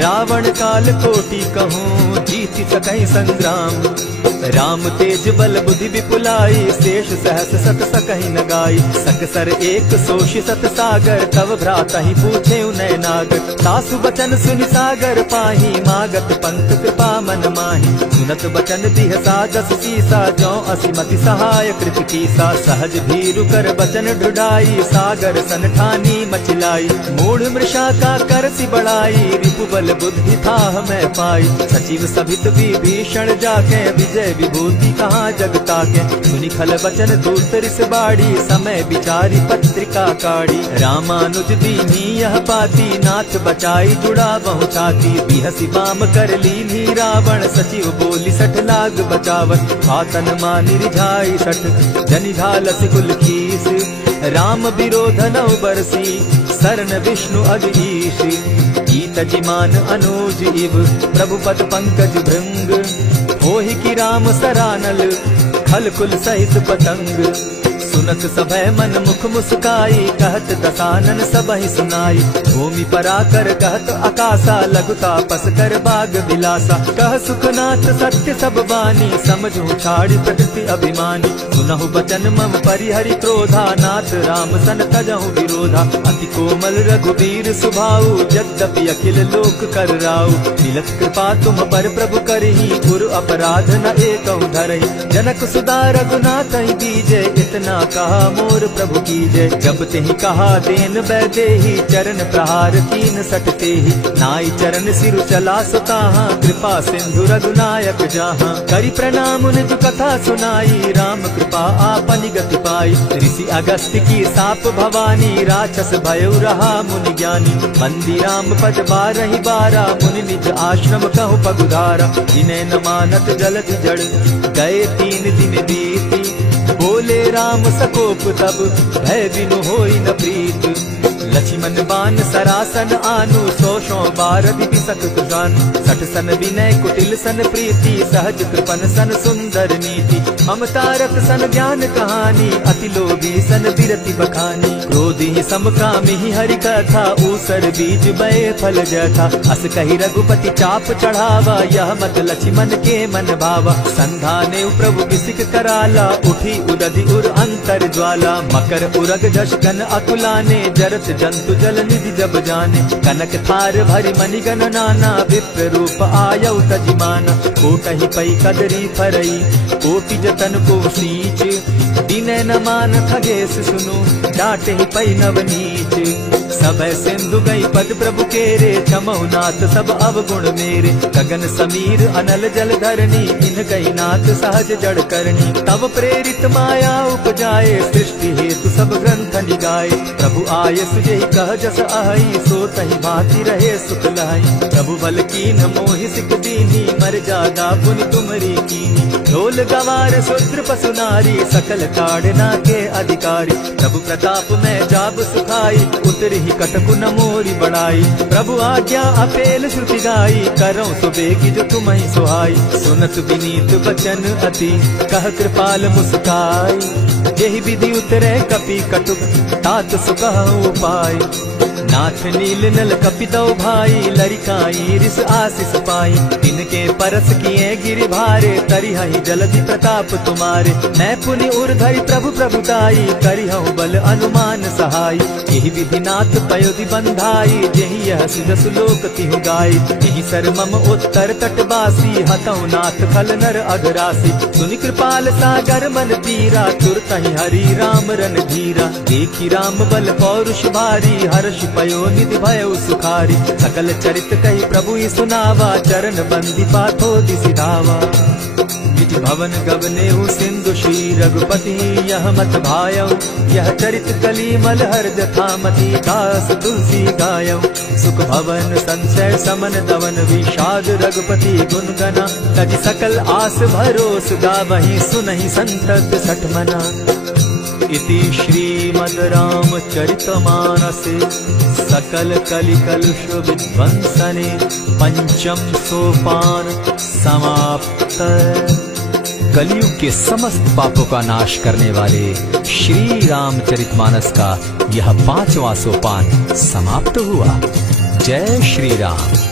रावण काल कोटि कहूँ, जीति सकहि संग्राम। राम तेज बल बुद्धि विपुलाई, शेष सहस सत सकहि न गाई। सकसर एक सोष सत सागर, तव भ्रातहि पूछे उनय नागर। सासु बचन सुनि सागर पाही, मागत पंथ कृपा मन माही। सुनत बचन दिह सादस सीसा, जौ असिमति सहाय कृत कीसा। सहज भीरु कर बचन ढुढ़ाई, सागर सन ठानी मचिलाई। मूढ़ मृषा का करसि बढ़ाई, रिपु बल बुद्धि थाह मैं पाई। सचिव सभित विभीषण जाके, विजय विभूति कहाँ जगता के। सुनि खल बचन दूत रिस बाड़ी, समय विचारी पत्रिका काढ़ी। रामानुज दीनी यह पाती, नाथ बचाई जुड़ा बहु छाती। बिहसी बाम कर लीनी रावण, सचिव बोली सठ लाग बचावत। आतन मानि रिझाई सठ, जनि ढालसि कुलखीस। राम विरोध नौ बरसी, शरण विष्णु अधीश। ईत जिमान अनुज इव, प्रभु पद पंकज भृंग। होहि की राम सरानल, खल कुल सहित पतंग। सुनत सभय मन मुख मुस्काई, कहत दसानन सबहि सुनाई। भूमि पराकर कहत आकाशा, लघुता पस कर बाग बिलासा। कह सुखनाथ सत्य सब बानी, समझू छाड़ी प्रकृति अभिमानी। सुनहु बचन मम परिहरि क्रोधा, नाथ राम सन तजहु विरोधा। अति कोमल रघुबीर सुभाऊ, यद्यपि अखिल लोक कर राऊ। मिलत कृपा तुम पर प्रभु करही, गुरु अपराध न एकहु धरही। जनक सुदा रघुनाथ दीजे, इतना कहा मोर प्रभु की जय। जब तेहि कहा देन बैदेही, चरण प्रहार कीन सटते ही। नाई चरण सिरु चला सुताहा, कृपा सिंधु रघुनायक जाहा। करि प्रणाम निज कथा सुनाई, राम कृपा आपनि गति पाई। ऋषि अगस्त्य की साप भवानी, राक्षस भयउ रहा मुनि ज्ञानी। बंदी राम पद बारहि बारा, मुनि निज आश्रम कहु पगुधारा। जिन्हें न मानत जलधि जड़, गए 3 दिन बीती। बोले राम सकोप तब, भय बिनु होई न प्रीत। लक्ष्मण बान सरासन आनु, 100 बारधि बिसक जानु। 60 सन विनय कुटिल सन प्रीति, सहज कृपन सन सुंदर नीति। ममता रत सन ज्ञान कहानी, अति लोभी सन बिरति बखानी। क्रोधी समकामी हरि कथा, ऊसर बीज बय फल जथा। अस कही रघुपति चाप चढ़ावा, यह मत लक्ष्मण के मन भावा। संधाने प्रभु बिसिक कराला, उठी उदधि उर अंतर ज्वाला। मकर उरग झष घन अकुलाने, जरत जंतु जल निधि जब जाने। कनक थार भरि मणिगण नाना, विप्र रूप आयौ तजिमाना। कोटहि पै कदरी फरई, कोटि जतन को सींच। विनय न मान खगेश सुनु, डांटे पै नवनीच। सब सिंधु गई पद प्रभु केरे, क्षमहु नाथ सब अवगुण मेरे। गगन समीर अनल जल धरनी, इन गई नाथ सहज जड़ करनी। तब प्रेरित माया उपजाए, सृष्टि हेतु सब ग्रंथ निगाए। प्रभु आय सुजेहि कह जस अहई, सो तहि भांति रहे सुख लहई। प्रभु बल कीन मोहि सिख दीनी, मर्यादा पुनि तुमरी कीनी। ढोल गवार शूद्र पशु नारी, सकल ताड़ना के अधिकारी। प्रभु प्रताप में जाब सुखाई, उतरि कटकु न मोरी बड़ाई। प्रभु आज्ञा अपेल श्रुति गाई, करौ सुबेगी जो तुम्हि सुहाई। सुनत विनीत बचन अति, कह कृपाल मुस्काई। जेहि विधि उतरे कपि कटुक, तात सुकहु उपाय। नाथ नील नल कपितौ भाई, लरिकाई रिस आशीष पाई। तिनके परस किए गिरि भारे, तरिहहि जलधि प्रताप तुम्हारे। मैं पुनि उर्धरि प्रभु प्रभुताई, करिहु बल अनुमान सहाय। यही विधि नाथ पयोधि बंधाई, जेहि यह सिदस लोक तिहु गाई। यही सर मम उत्तर तटवासी, हतौ नाथ खल नर अघरासी। सुनि कृपाल सागर मन पीरा, तुरतहि हरि राम रन धीरा। देखी राम बल पौरुष भारी, हर्ष पयो निधि भयउ सुखारी। सकल चरित कही प्रभु ही सुनावा, चरण बंदी पाथो दिसि धावा। निज भवन गवनेहु सिंधु श्री रघुपति, यह मत भायौ। यह चरित कली मल हर जथामति, दास तुलसी गायौ। सुख भवन संशय समन दवन, विषाद रघुपति गुण गना। तज सकल आस भरोस, गावहि सुनहि संतत सठ मना। इति श्रीमद् रामचरितमानसे, सकल कलि कलुष विध्वंसने। पंचम सोपान समाप्त। कलयुग के समस्त पापों का नाश करने वाले श्री रामचरितमानस का यह 5वां सोपान समाप्त हुआ। जय श्री राम।